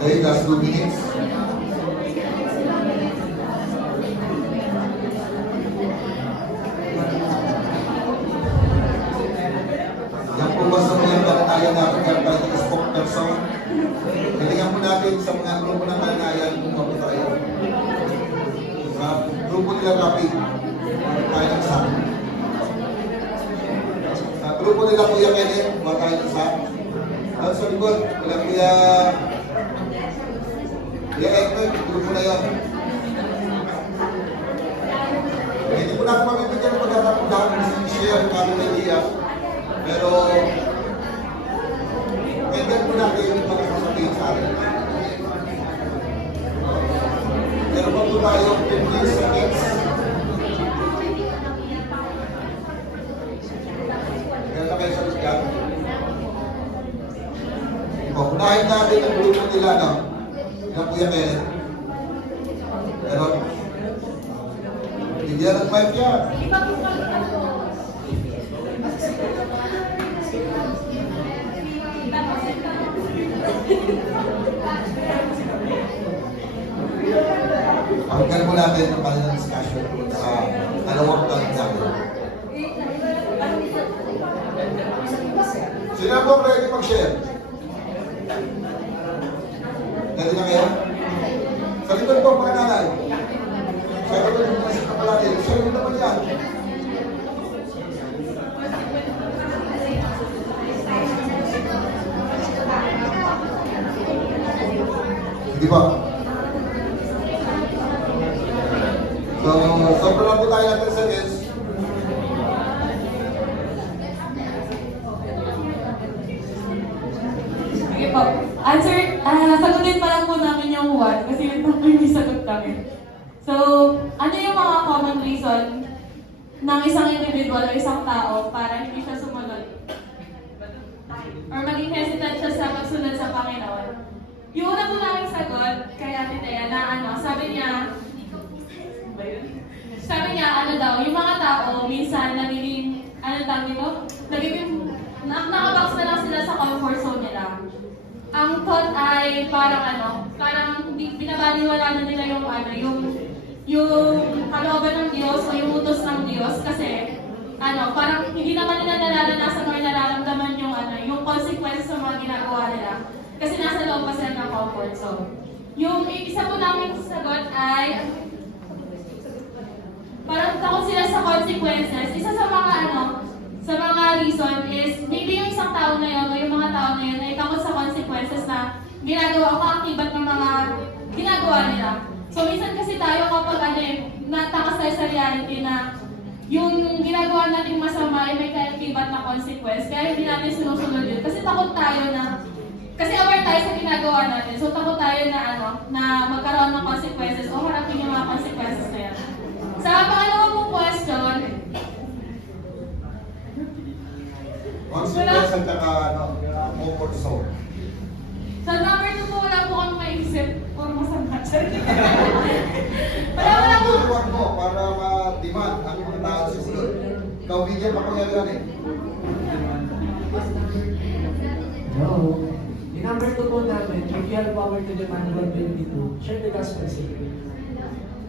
Okay, last 2 minutes. Yan po ba sa mga kalanayan natin karta ng spokesperson? Galingan po natin sa mga grupo ng kalanayan kung ano tayo. Sa grupo nila Rapid, tayo ng SAP. Sa grupo nila Kuya Kenneth, tayo ng SAP. At sa likod, wala Kuya Edward, grupo na yun. Hindi po natin mabibigyan ng pagkakapagdahan sa share ng aming idea. Pero, kailan po natin yung pagkakasabihin sa atin. Pero pa po tayo 15 seconds. Ganda kayo sa lugar. Unahin natin ang grupo nila, no? Yung Kuya Kenneth. Pero, hindi yan ang mic yan. Pakinggan po natin ang kanilang discussion sa dalawang tanong natin. Sino po ang ready mag-share? Ready na kayo? Sa likod po mga nanay. Sa likod po mga kapalatin. Share mo naman yan. Di ba? So, sobrang lang po tayo natin sa guest. Sige po. Answer, sagutin pa lang po namin yung one kasi yung tatlo yung sagot kami. So, ano yung mga common reason ng isang individual o isang tao para hindi siya sumunod? Or maging hesitant siya sa pagsunod sa Panginoon? Yung una po namin sagot kay Ate Thea na sabi niya, ano daw, yung mga tao minsan nagiging, nakabox na lang sila sa comfort zone nila. Ang thought ay parang hindi binabaliwala na nila yung kalooban ng Diyos o yung utos ng Diyos kasi parang hindi naman nila nararanasan o nararamdaman yung consequence sa mga ginagawa nila kasi nasa loob pa sila ng comfort zone. Yung isa po namin sagot ay parang takot sila sa consequences. Isa sa mga reason is maybe yung isang tao na yun o yung mga tao na yun ay takot sa consequences na ginagawa o kaakibat ng mga ginagawa nila. So minsan kasi tayo kapag natakas tayo sa reality na yung ginagawa nating masama ay may kaakibat na consequence kaya hindi natin sinusunod yun. Kasi takot tayo kasi aware tayo sa ginagawa natin. So takot tayo na magkaroon ng consequences o harapin yung mga consequences na yan. Sa pangalawa mong question, Consequence at saka comfort zone. sa number 2 po wala po kami maisip or masama. Wala po. Tuturuan mo para ma-demand ang mga tao susunod. Ikaw, bigyan pa ko yan eh. No. The number 2 po namin, if you have power to demand 122, share the gospel secret.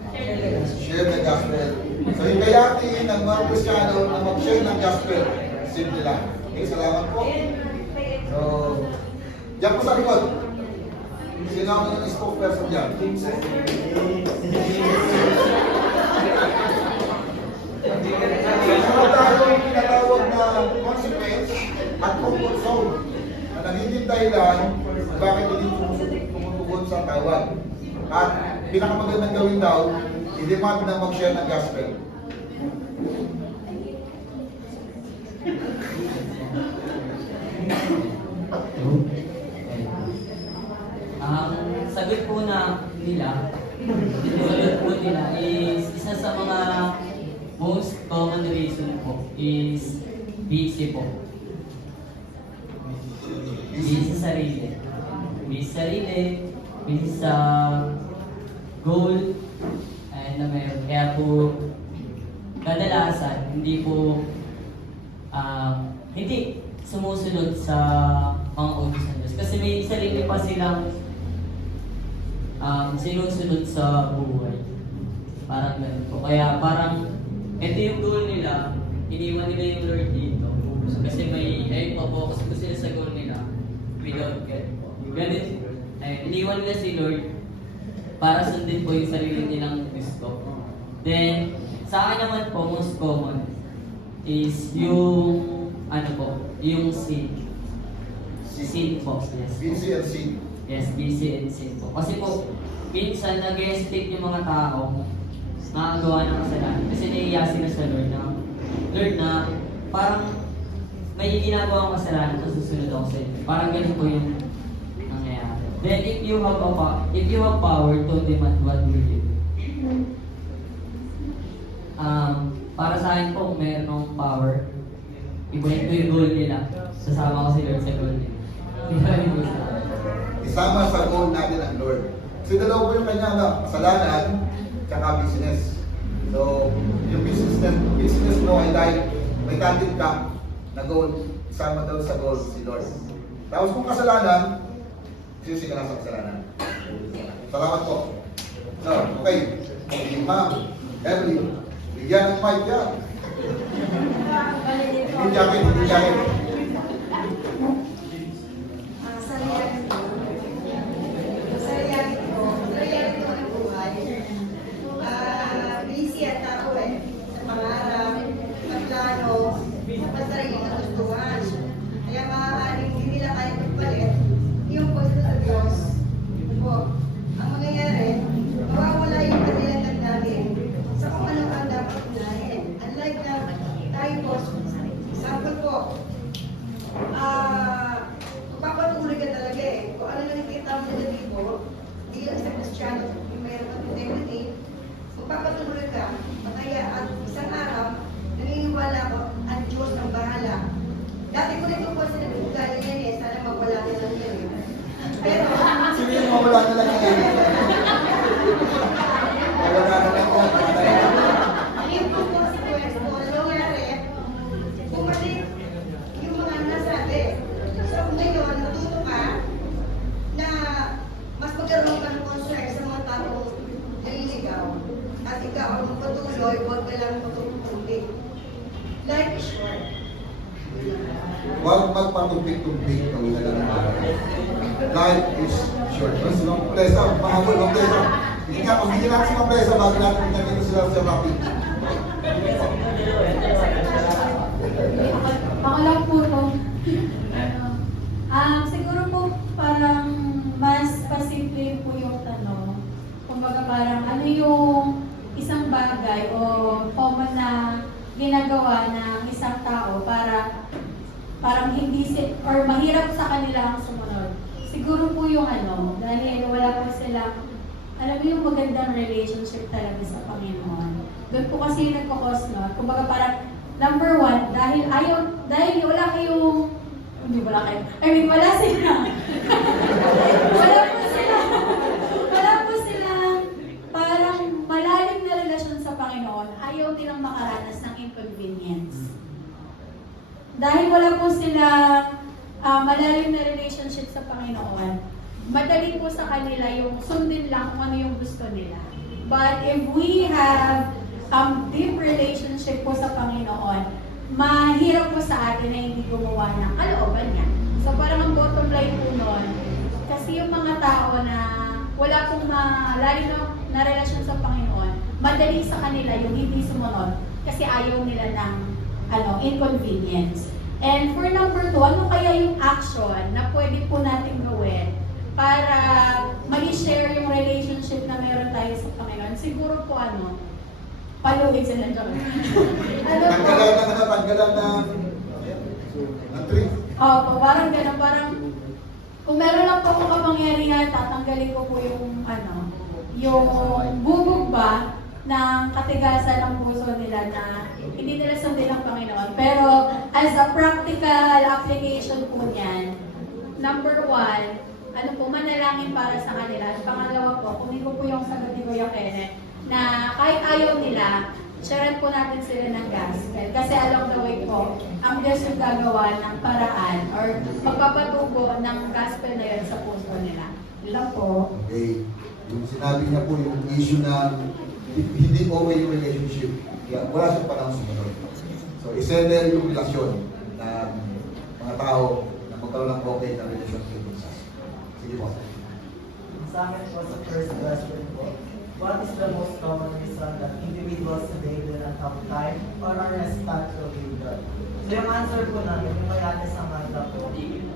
Share the gospel. Share the gospel. So, hikayatin ng mga Kristiyano na mag-share ng gospel. Simple lang. Okay, salamat po. So, diyan po sa likod. Sino ang yung spokesperson dyan? Meron tayo yung tinatawag na consequence at comfort zone na nagiging dahilan bakit hindi tumutugon sa tawag. At pinakamagandang gawin daw, i-demand na mag-share ng gospel. Ang sagot po nila is isa sa mga most common reason po is busy po. Busy sa sarili. Busy sa sarili, busy sa goal, and na meron. Kaya po, kadalasan, hindi sumusunod sa mga utos ng Diyos. Kasi may sarili pa silang sinusunod sa buhay. Parang ganun po. Kaya parang, ito yung goal nila, iniwan nila yung Lord dito. Kasi may focus ko sila sa goal nila without God po. Ganun, iniwan nila si Lord para sundin po yung sarili nilang gusto. Then, sa akin naman po, most common is yung yung sin. Sin po, yes. Busy and sin. Yes, busy and sin po. Kasi po, minsan nag-hesitate yung mga tao na gawa ng kasalanan. Kasi naiiya sila sa Lord na parang may ginagawa kang kasalanan na susunod ako sa inyo. Parang ganun po yung nangyayari. Then if you have power to demand what will you do? Para sa akin po, meron akong power. Ibahin ko yung goal nila. Sasama ko si Lord sa goal nila. Isama sa goal natin ang Lord. Kasi dalawa po yung kanya kasalanan tsaka business. So, yung business mo ay dahil may target ka na goal, isama daw sa goal si Lord. Tapos kung kasalanan, sisi ka na sa kasalanan. Salamat po. So, okay. Ma'am, Emily, bigyan ng mic yan. Hindi jacket. Sa reality ng buhay, busy at tao sa pangarap, sa plano, sa pansariling kagustuhan. Kaya maaaring hindi nila kaya magpalit yung pagsunod sa Diyos. Po. magpapatuloy ka, kaya at isang araw, naniniwala ko, ang Diyos ang bahala. Dati ko rin po sila ugali yan eh, sana magwala na lang yan. Pero, Sino yung mawala na lang yan? Mawala na lang yan. yung po consequence mo, nangyari, bumalik yung mga nasabi. So ngayon, natuto ka na mas magkaroon ka ng concern sa mga taong naliligaw. At ikaw ang magpatuloy, huwag ka lang magtutumpik. Life is short. Huwag magpatumpik-tumpik, gawin na lang ang bagay. Life is short. Mas mga presa, mahabol ng presa. Hindi nga, kung hindi natin mga presa, bago natin pinagkito sila sa rapid. Ako lang po to. Siguro po parang mas pasimple po yung tanong. Kumbaga parang ano yung isang bagay o common na ginagawa ng isang tao para parang hindi or mahirap sa kanila ang sumunod. Siguro po yung dahil wala po silang, alam mo yung magandang relationship talaga sa Panginoon. Doon po kasi nagkakos, no? Kumbaga parang, number one, dahil wala kayong, wala sila. wala po sila, parang malalim na relasyon sa Panginoon, ayaw nilang makaranas ng inconvenience. Dahil wala po sila malalim na relationship sa Panginoon, madali po sa kanila yung sundin lang kung ano yung gusto nila. But if we have deep relationship po sa Panginoon, mahirap po sa atin na hindi gumawa ng kalooban niya. So parang ang bottom line po nun, kasi yung mga tao na wala pong malalim na relasyon sa Panginoon, madali sa kanila yung hindi sumunod kasi ayaw nila ng inconvenience. And for number 2, ano kaya yung action na pwede po natin gawin para ma-share yung relationship na meron tayo sa Panginoon? Siguro po paluin sila dyan. Tanggalan ng tree. Opo, parang gano'n, parang kung meron lang po akong kapangyarihan, tatanggalin ko po yung yung bubog ba ng katigasan ng puso nila na hindi nila sundin ang Panginoon. Pero as a practical application po niyan, number 1, manalangin para sa kanila. At pangalawa po, kunin ko po yung sagot ni Kuya Kenneth, na kahit ayaw nila, sharean po natin sila ng gospel. Kasi along the way po, ang Diyos yung gagawa ng paraan or magpapatubo ng gospel na yun sa puso nila. Yun lang po. Okay. Yung sinabi niya po yung issue na hindi okay yung relationship, wala siyang panahon sumunod. So, isettle yung relasyon ng mga tao na magkaroon ng okay na relationship. Sige po. Sa akin po sa first question po, what is the most common reason that individuals today do not have time or are responsible with God? So yung answer po namin, yung may ate sa Amanda po,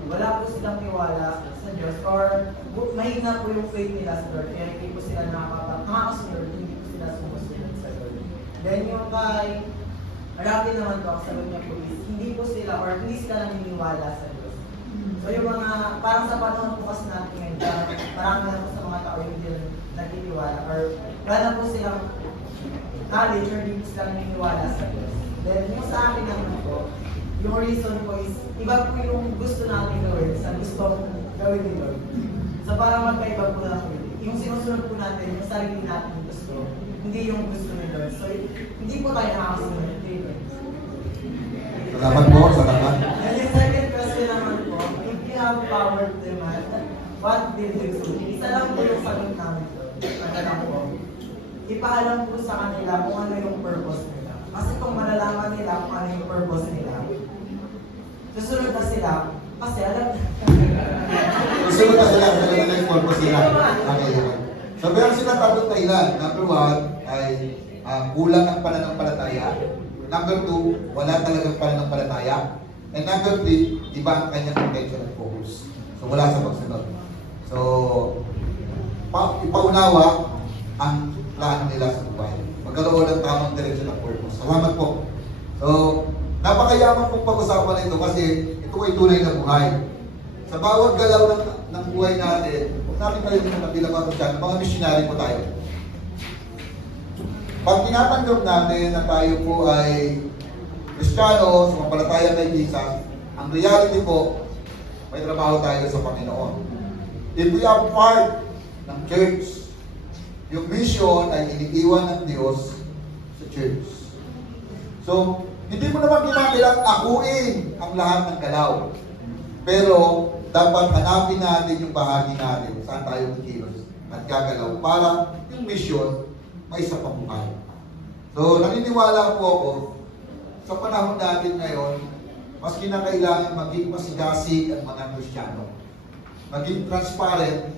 wala po silang tiwala sa Diyos or mahina po yung faith nila sa Lord, kaya hindi po sila nakakasunod, hindi po sila sumusunod sa Lord. Then yung kay Rafi naman po, ang sagot niya po is, hindi po sila or hindi sila naniniwala sa Diyos. So yung mga, parang sa panahon po kasi natin ngayon, parang na po sa mga tao yung hindi nagtitiwala or wala po silang knowledge or hindi po sila naniniwala sa Diyos. Then yung sa akin naman po, yung reason po is, iba po yung gusto natin gawin sa gusto gawin ni Lord. So parang magkaiba po na po. Yung sinusunod po natin, yung sarili natin gusto, hindi yung gusto ni Lord. So hindi po tayo nakakasunod kay Lord. Salamat po, salamat. And yung second question naman po, if you have power to demand, what will you do? Isa lang po yung sagot namin po. Ano lang po. Ipaalam po sa kanila kung ano yung purpose nila. Kasi kung malalaman nila kung ano yung purpose nila, susunod na sila. Kasi alam Susunod na sila, talaga na yung purpose nila. Okay. So, meron sila tatlong dahilan. Number 1 ay kulang ang pananampalataya. Number 2, wala talagang pananampalataya. And number 3, iba ang kanyang intention at focus. So, wala sa pagsunod. So, ipaunawa ang plano nila sa buhay. Magkaroon ng tamang direksyon at purpose. Salamat po. So, napakayaman pong pag-usapan ito kasi ito ay tunay na buhay. Sa bawat galaw ng buhay natin, huwag natin kalimutan na bilang mga Kristiyano, mga missionary po tayo. Pag tinatanggap natin na tayo po ay Kristiyano, sumampalataya kay Jesus, ang reality po, may trabaho tayo sa Panginoon. If we are part ng church, yung mission ay iniiwan ng Diyos sa church. So, hindi mo naman kinakailangan akuin ang lahat ng galaw. Pero, dapat hanapin natin yung bahagi natin saan tayo kikilos at gagalaw para yung mission may isa pang buhay. So, naniniwala po ako, sa panahon natin ngayon, mas kinakailangan maging masigasig ang mga Kristiyano. Maging transparent,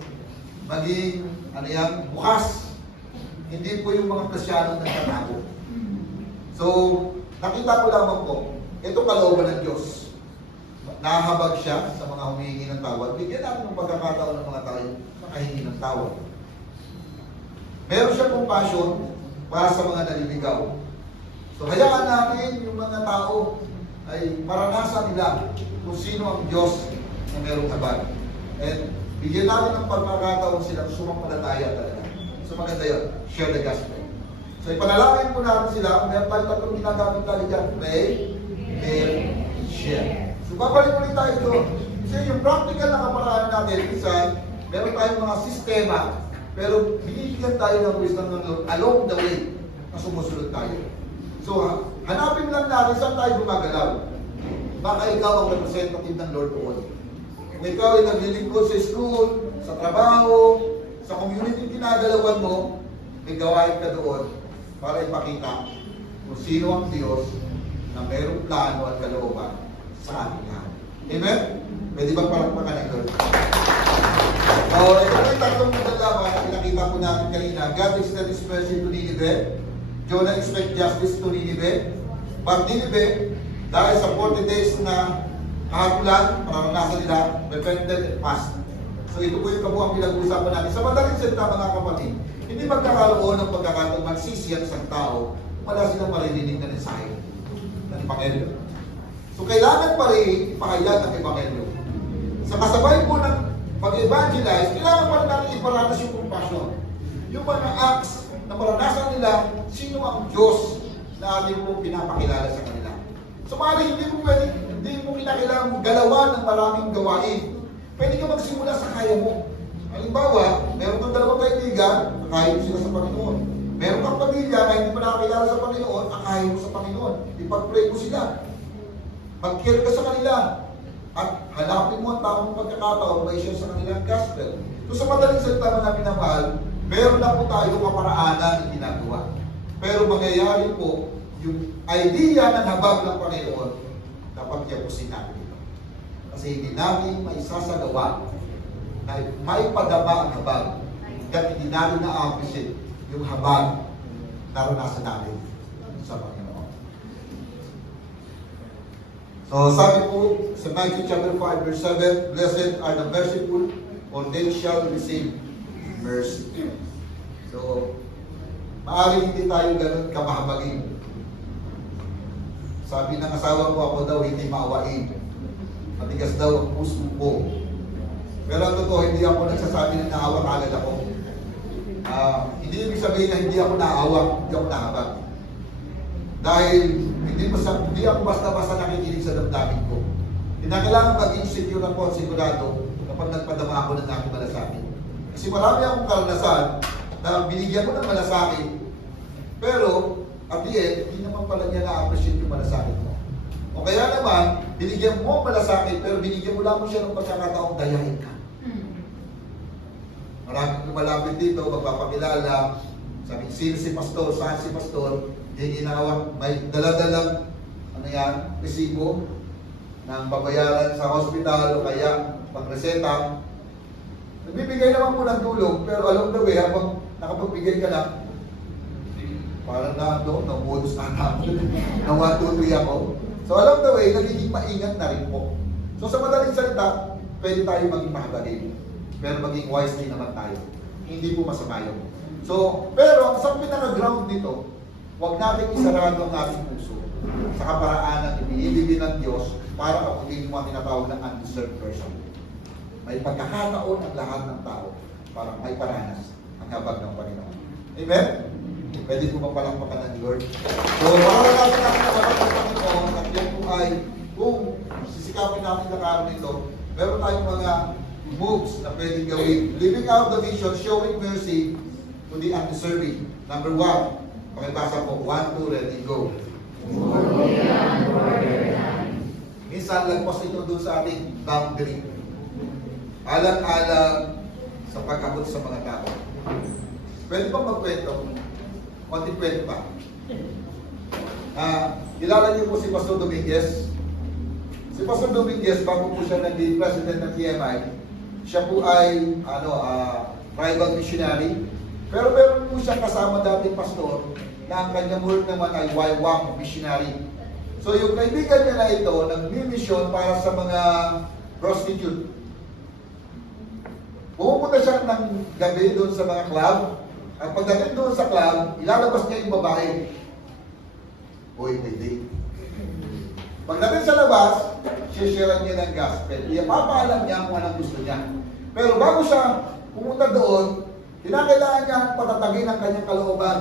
maging, bukas. Hindi po yung mga Kristiyano nagtatago. So, nakita ko lamang po, ito kalooban ng Diyos. Nahabag siya sa mga humihingi ng tawad. Bigyan natin ng pagkakataon ng mga tayo makahingi ng tawad. Meron siya compassion para sa mga naliligaw. So, hayaan natin yung mga tao ay maranasan nila kung sino ang Diyos na merong habag. And bigyan natin ng pagkakataon silang sumampalataya talaga. So, maganda yun. Share the gospel. So, ipanalangin po natin sila. Meron tayo tatlong ginagamit tayo dyan. Pray, heal, share. So, babalik ulit tayo doon. Kasi yung practical na kaparaan natin, minsan, meron tayong mga sistema, pero binibigyan tayo ng wisdom ng Lord along the way na sumusunod tayo. So, hanapin lang natin saan tayo gumagalaw. Baka ikaw ang representative ng Lord doon. Kung ikaw ay naglilingkod sa school, sa trabaho, sa community ginagalawan mo, may gawain ka doon para ipakita kung sino ang Diyos na mayroong plano at kalooban sa ating lahat. Amen? Pwede ba parang makanig Lord? So, ito na yung tatlong magdalaman na pinakita po natin kanina. God extended His mercy to Nineveh. Jonah expect justice to Nineveh. But Nineveh, dahil sa 40 days na kahatulan, mararanasan nila, repented and fast. So ito po yung kabuang pinag-uusapan natin. Sa madaling salita mga kapatid, hindi magkakaroon ng pagkakataon magsisiyang isang tao kung wala silang maririnig na mensahe ng Ebanghelyo. So kailangan pa rin ipahayag ang Ebanghelyo. Sa kasabay po ng pag-evangelize, kailangan pa rin natin iparanas yung compassion. Yung mga acts na maranasan nila sino ang Diyos na ating po pinapakilala sa kanila. So maaari hindi mo kinakailangan galawan ng maraming gawain. Pwede ka magsimula sa kaya mo. Halimbawa, meron kang dalawang kaibigan, akayin mo sila sa Panginoon. Meron kang pamilya na hindi pa nakakilala sa Panginoon, akayin mo sa Panginoon. Ipag-pray mo sila. Mag-care ka sa kanila. At hanapin mo ang tamang pagkakataon na i-share sa kanila ang gospel. So sa madaling salita na minamahal, meron na po tayo kaparaanan ng ginagawa. Pero mangyayari po, yung idea ng habag ng Panginoon, dapat yapusin natin ito. Kasi hindi natin maisasagawa na maipadama ang habag hanggang hindi natin na-appreciate yung habag na naranasan natin sa Panginoon. So sabi po sa Matthew chapter 5 verse 7, Blessed are the merciful, for they shall receive mercy. So, maaaring hindi tayo ganun kamahabagin. Sabi ng asawa ko, ako daw hindi maawain. Matigas daw ang puso ko. Pero ang totoo, hindi ako nagsasabi na naawa agad ako. Hindi ibig sabihin na hindi ako naawa, hindi ako nahabag. Dahil hindi ako basta-basta nakikinig sa damdamin ko. Kinakailangan maging secure ako, sigurado, kapag nagpadama ako ng aking malasakit. Kasi marami akong karanasan na binigyan ko ng malasakit, pero at the end, hindi naman pala niya na-appreciate yung malasakit mo. O kaya naman, binigyan mo ang malasakit, pero binigyan mo lang siya ng pagkakataong dayahin ka. Maraming lumalapit dito, magpapakilala, sabi, sino si pastor, saan si pastor, hindi ginagawa, may daladalang, resibo ng babayaran sa hospital o kaya pagreseta. Nagbibigay naman po ng tulong, pero along the way, habang nakapagbigay ka na, parang na-bonus na namin, nawatuloy ako. So along the way, nagiging maingat na rin po. So sa madaling salita, pwede tayo maging mahabagin. Pero maging wise din naman tayo. Hindi po masama yun. So, pero ang isang pinaka-ground nito, huwag natin isarado ang ating puso sa kaparaanan na binibigay ng Diyos para kaputin mo ang tinatawag ng undeserved person. May pagkakataon ang lahat ng tao para may paranas ang habag ng Panginoon. Amen? Pwede po mapalakpakan ng Lord. So, mararanasan natin ang kapag ng Panginoon at yan po ay kung sisikapin natin ang araw nito, meron tayong mga moves na pwedeng gawin. Living out the vision, showing mercy to the undeserving. Number 1, pakibasa po, 1, 2, ready, go. Minsan, lagpas ito doon sa ating boundary. Alang-alang sa pagkabot sa mga tao. Pwede ba magkwento? Konting kwento pa. Kilala niyo po si Pastor Dominguez? Si Pastor Dominguez, bago po siya naging president ng TMI, siya po ay tribal missionary. Pero meron po siya kasama dating pastor na ang kanyang work naman ay Waywang missionary. So yung kaibigan niya na ito, nag-mission para sa mga prostitute. Pumupunta siya ng gabi doon sa mga club. At pagdating doon sa club, ilalabas niya yung babae. Uy, hindi. Pagdating sa labas, share niya ng gospel. Ipapaalam niya kung anong gusto niya. Pero bago siya pumunta doon, kinakailangan niya patatagin ang kanyang kalooban.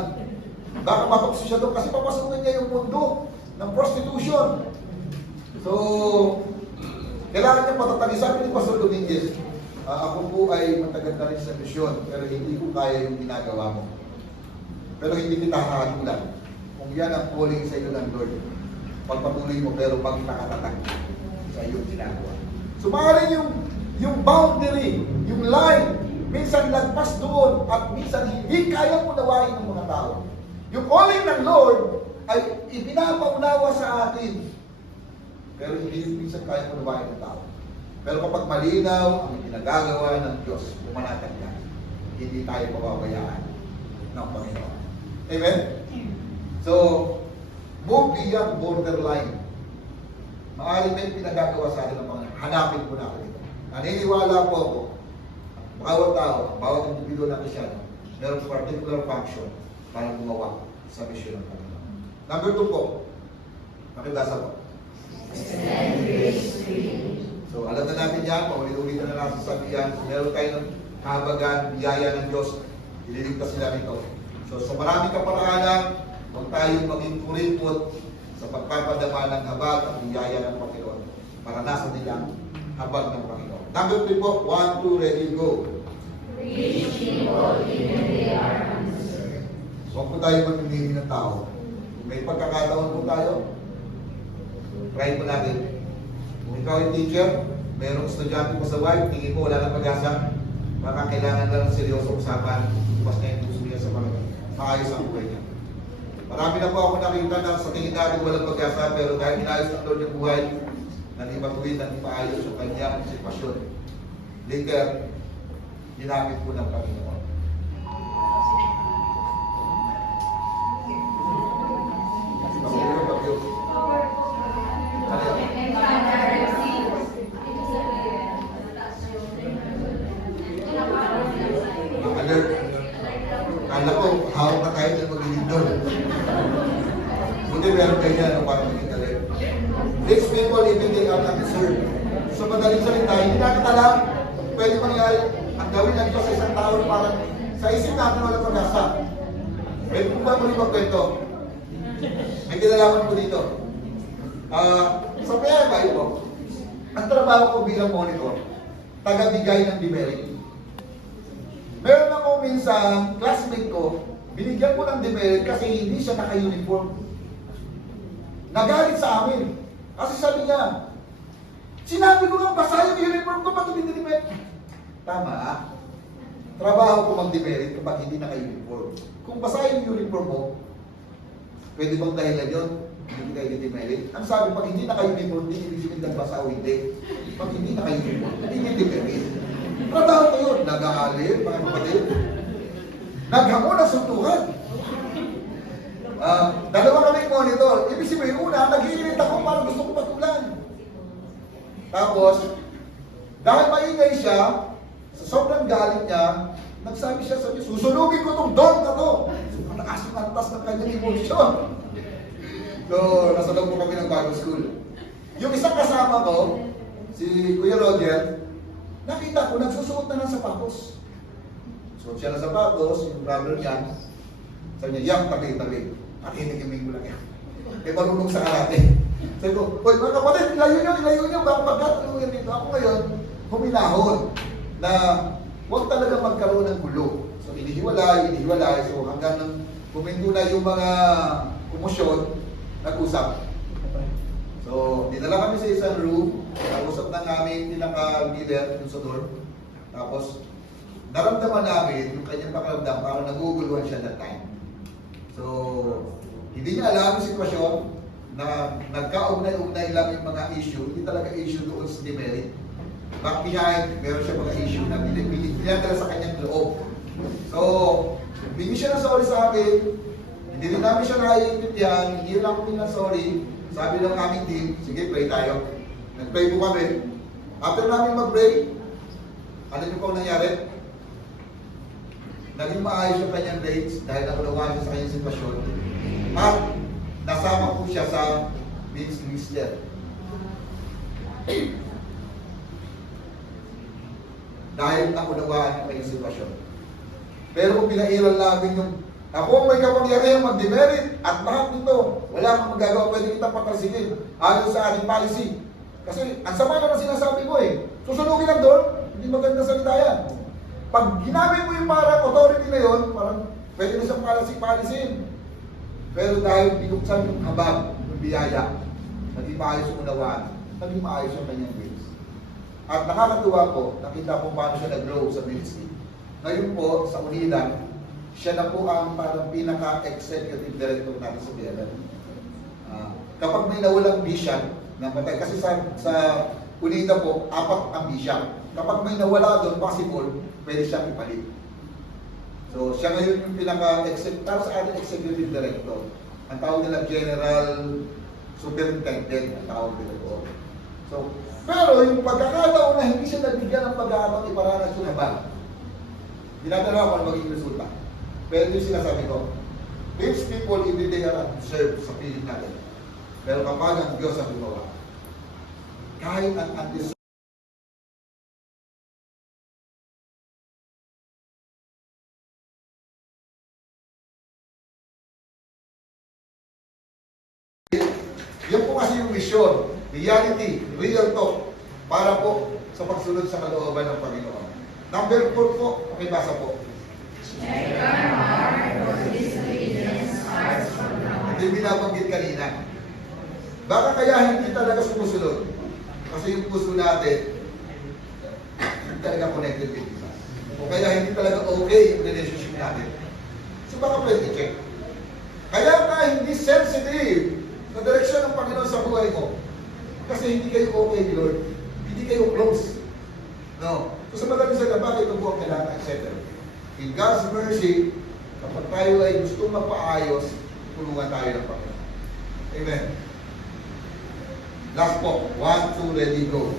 Baka mapagso siya doon kasi papasukin niya yung mundo ng prostitution. So, kailangan niya patatagin. Sabi ni Pastor Dominguez, ako po ay matagal na rin sa misyon, pero hindi ko kaya yung ginagawa mo. Pero hindi kita hahatulan. Kung yan ang calling sa iyo ng Lord, pagpatuloy mo pero magpakatatag sa iyong ginagawa. So maaaring yung boundary, yung line, minsan lagpas doon at minsan hindi kaya unawain ng mga tao. Yung calling ng Lord ay ipinapaunawa sa atin, pero hindi minsan kaya unawain ng tao. Pero kapag malinaw ang ginagagawa ng Diyos, pumanatag ka, hindi tayo pababayaan ng Panginoon. Amen? So, move beyond borderline. Maaaring may pinagagawa sa atin ng Panginoon. Hanapin po natin ito. Naniniwala po ako, bawat tao, bawat individual na Kristyano, mayroong particular function para gumawa sa misyon ng Panginoon. Number 2 po, makibasa po. So, alam na natin yan, paulit-ulit na natin sabihan, kung meron tayo ng kahabagan, biyaya ng Diyos, ililigtas sila nito. So, sa maraming kaparaanan, huwag tayong maging kuripot sa pagpapadama ng habag at biyaya ng Panginoon para nasa nilang habag ng Panginoon. Number 3 po, 1, 2, ready, go. Reach people even they are undeserved. Huwag po tayo magpinili ng tao. Kung may pagkakataon po tayo, try po natin. Kung ikaw ay teacher, mayroong estudyante mo sa wife, tingin mo wala nang pag-asa, baka kailangan lang ng seryosong usapan, bukas na yung puso niya sa Panginoon. Maayos ang buhay niya. Marami na po ako nakita na sa tingin natin walang pag-asa, pero dahil inayos ng Lord yung buhay, nanibatuin, nanipaayos yung kanyang sitwasyon. Later, ginamit po ng Panginoon. Alert. Kala ko, hawak na tayo na mag-ilindol. Buti meron kayo yan, para maging alert. These people, even they are undeserved. So, madaling salita, hindi natin alam kung pwede mangyari ang gawin ng Diyos sa isang tao para sa isip natin walang pag-asa. Pwede po ba muli magkwento? May kinalaman po dito. Sa PMI po, ang trabaho ko bilang monitor, taga-bigay ng demerit. Meron ako minsan, classmate ko, binigyan ko ng demerit kasi hindi siya naka-uniform. Nagalit sa amin. Kasi sabi niya, sinabi ko nga, basa yung uniform ko, bakit hindi demerit? Tama. Trabaho ko mag-demerit kapag hindi naka-uniform. Kung basa yung uniform mo, pwede bang dahilan yun? Hindi kayo demerit. Ang sabi, pag hindi naka-uniform, hindi ibig sabihin nagbasa o hindi. Pag hindi naka-uniform, hindi demerit. Trabaho ko yun. Nag-aalin, mga kapatid. Naghamon ang suntukan. Dalawa kaming monitor. Ibig sabihin, una, nag-iinit ako para gusto ko patulan. Tapos, dahil maingay siya, sa sobrang galit niya, nagsabi siya sa Diyos, susunugin ko itong dog na to. Nakasukantas ng kanyang emosyon. So, nasa loob po kami ng Bible School. Yung isang kasama ko, si Kuya Roger, nakita ko, nagsusuot na ng sapatos. Suot siya ng sapatos, yung brother niya. Sabi niya, yak, tabi. Pakinig mo lang yan. Eh, marunong sa karate. Sabi ko, "Hoy, mga kapatid, ilayo nyo, baka pagkatulungan dito." Ako ngayon, huminahon na huwag talaga magkaroon ng gulo. So, inihiwalay. So, hanggang nang buminto na yung mga komosyon, nag-usap. So, dinala kami sa isang room, nag-usap na namin pinaka-leader dun sa dorm. Tapos, naramdaman namin yung kanyang pakiramdam, parang naguguluhan siya that time. So, hindi niya alam yung sitwasyon na nagkaugnay-ugnay lang yung mga issue, hindi talaga issue doon sa demerit. Back behind, meron siya mga issue na pinatala sa kanyang loob. So, bingi siya ng sorry sa akin, hindi rin namin siya naiintindihan, hindi rin ako ng sorry. Sabi ng aming team, sige, pray tayo. Nag-pray po kami. After namin mag-pray, ano yung po nangyari? Naging maayos yung kanyang grades dahil nakunawan siya sa kanyang sitwasyon. At nasama po siya sa Vince Lister. Dahil nakunawaan yung kanyang sitwasyon. Pero kung pinairal namin yung ako may kapangyarihan mag-demerit at lahat nito, wala kang magagawa, pwede kitang patalsigin ayon sa ating policy. Kasi ang sama naman sinasabi ko susunugin lang doon, hindi maganda salita yan. Pag ginamit mo yung parang authority na yun, parang pwede na siyang policy. Pero dahil binuksan yung habag, yung biyaya, naging maayos yung unawaan, naging maayos yung kanyang ways. At nakakatuwa po, nakita po paano siya nag-grow sa ministry. Ngayon po, sa Unida, siya na po ang parang pinaka-executive director natin sa BLM. Kapag may nawalang vision, namatay, kasi sa Unida po, 4 ang vision. Kapag may nawala doon, possible, pwede siyang ipalit. So, siya ngayon yung pinaka-executive, sa ating executive director. Ang tawag nila General Superintendent, ang tawag nila po. So, pero yung pagkakataon na hindi siya nabigyan ng pag-aabang iparanas yung habang, dinadala ko ang maging resulta. Pero yung sinasabi ko, these people hindi they are observed sa piling natin. Pero kapag ang Diyos ang gumawa, kahit ang antis yan po kasi yung mission, reality, real talk, para po sa pagsunod sa kalooban ng Panginoon. Number 4 po, pakibasa po. Hindi binabanggit kanina. Baka kaya hindi talaga sumusunod. Kasi yung puso natin, hindi talaga connected with Jesus. O kaya hindi talaga okay yung relationship natin. So baka pwede check. Kaya ka hindi sensitive sa direksyon ng Panginoon sa buhay mo. Kasi hindi kayo okay, Lord. Hindi kayo close. No. So sa madaling salita, bakit ito po ang kailangan, etc. In God's mercy, kapag tayo ay gusto magpaayos, tulungan tayo ng Panginoon. Amen. Last po. 1, 2, ready, go.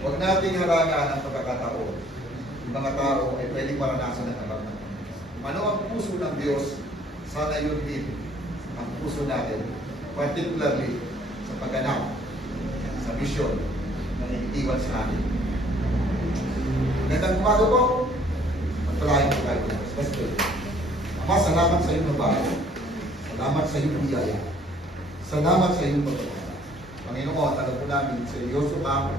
Huwag nating harangan ang pagkakataon. Yung mga tao ay pwedeng maranasan ng abang ng Panginoon. Ano ang puso ng Diyos? Sana yun din ang puso natin. Particularly sa pagganap sa mission na iniiwan sa atin. Magandang umaga po. Magpalayan po tayo. Let's pray. Ama, salamat sa iyong babae. Salamat sa iyong biyaya. Salamat sa iyong pagkakata. Panginoon, alam po namin sa iyo ka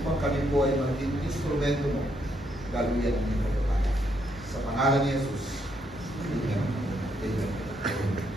upang kami po ay maging instrumento mo. Galuyan ang iyong pagkakata. Sa pangalan ni Jesus. Amen. Amen.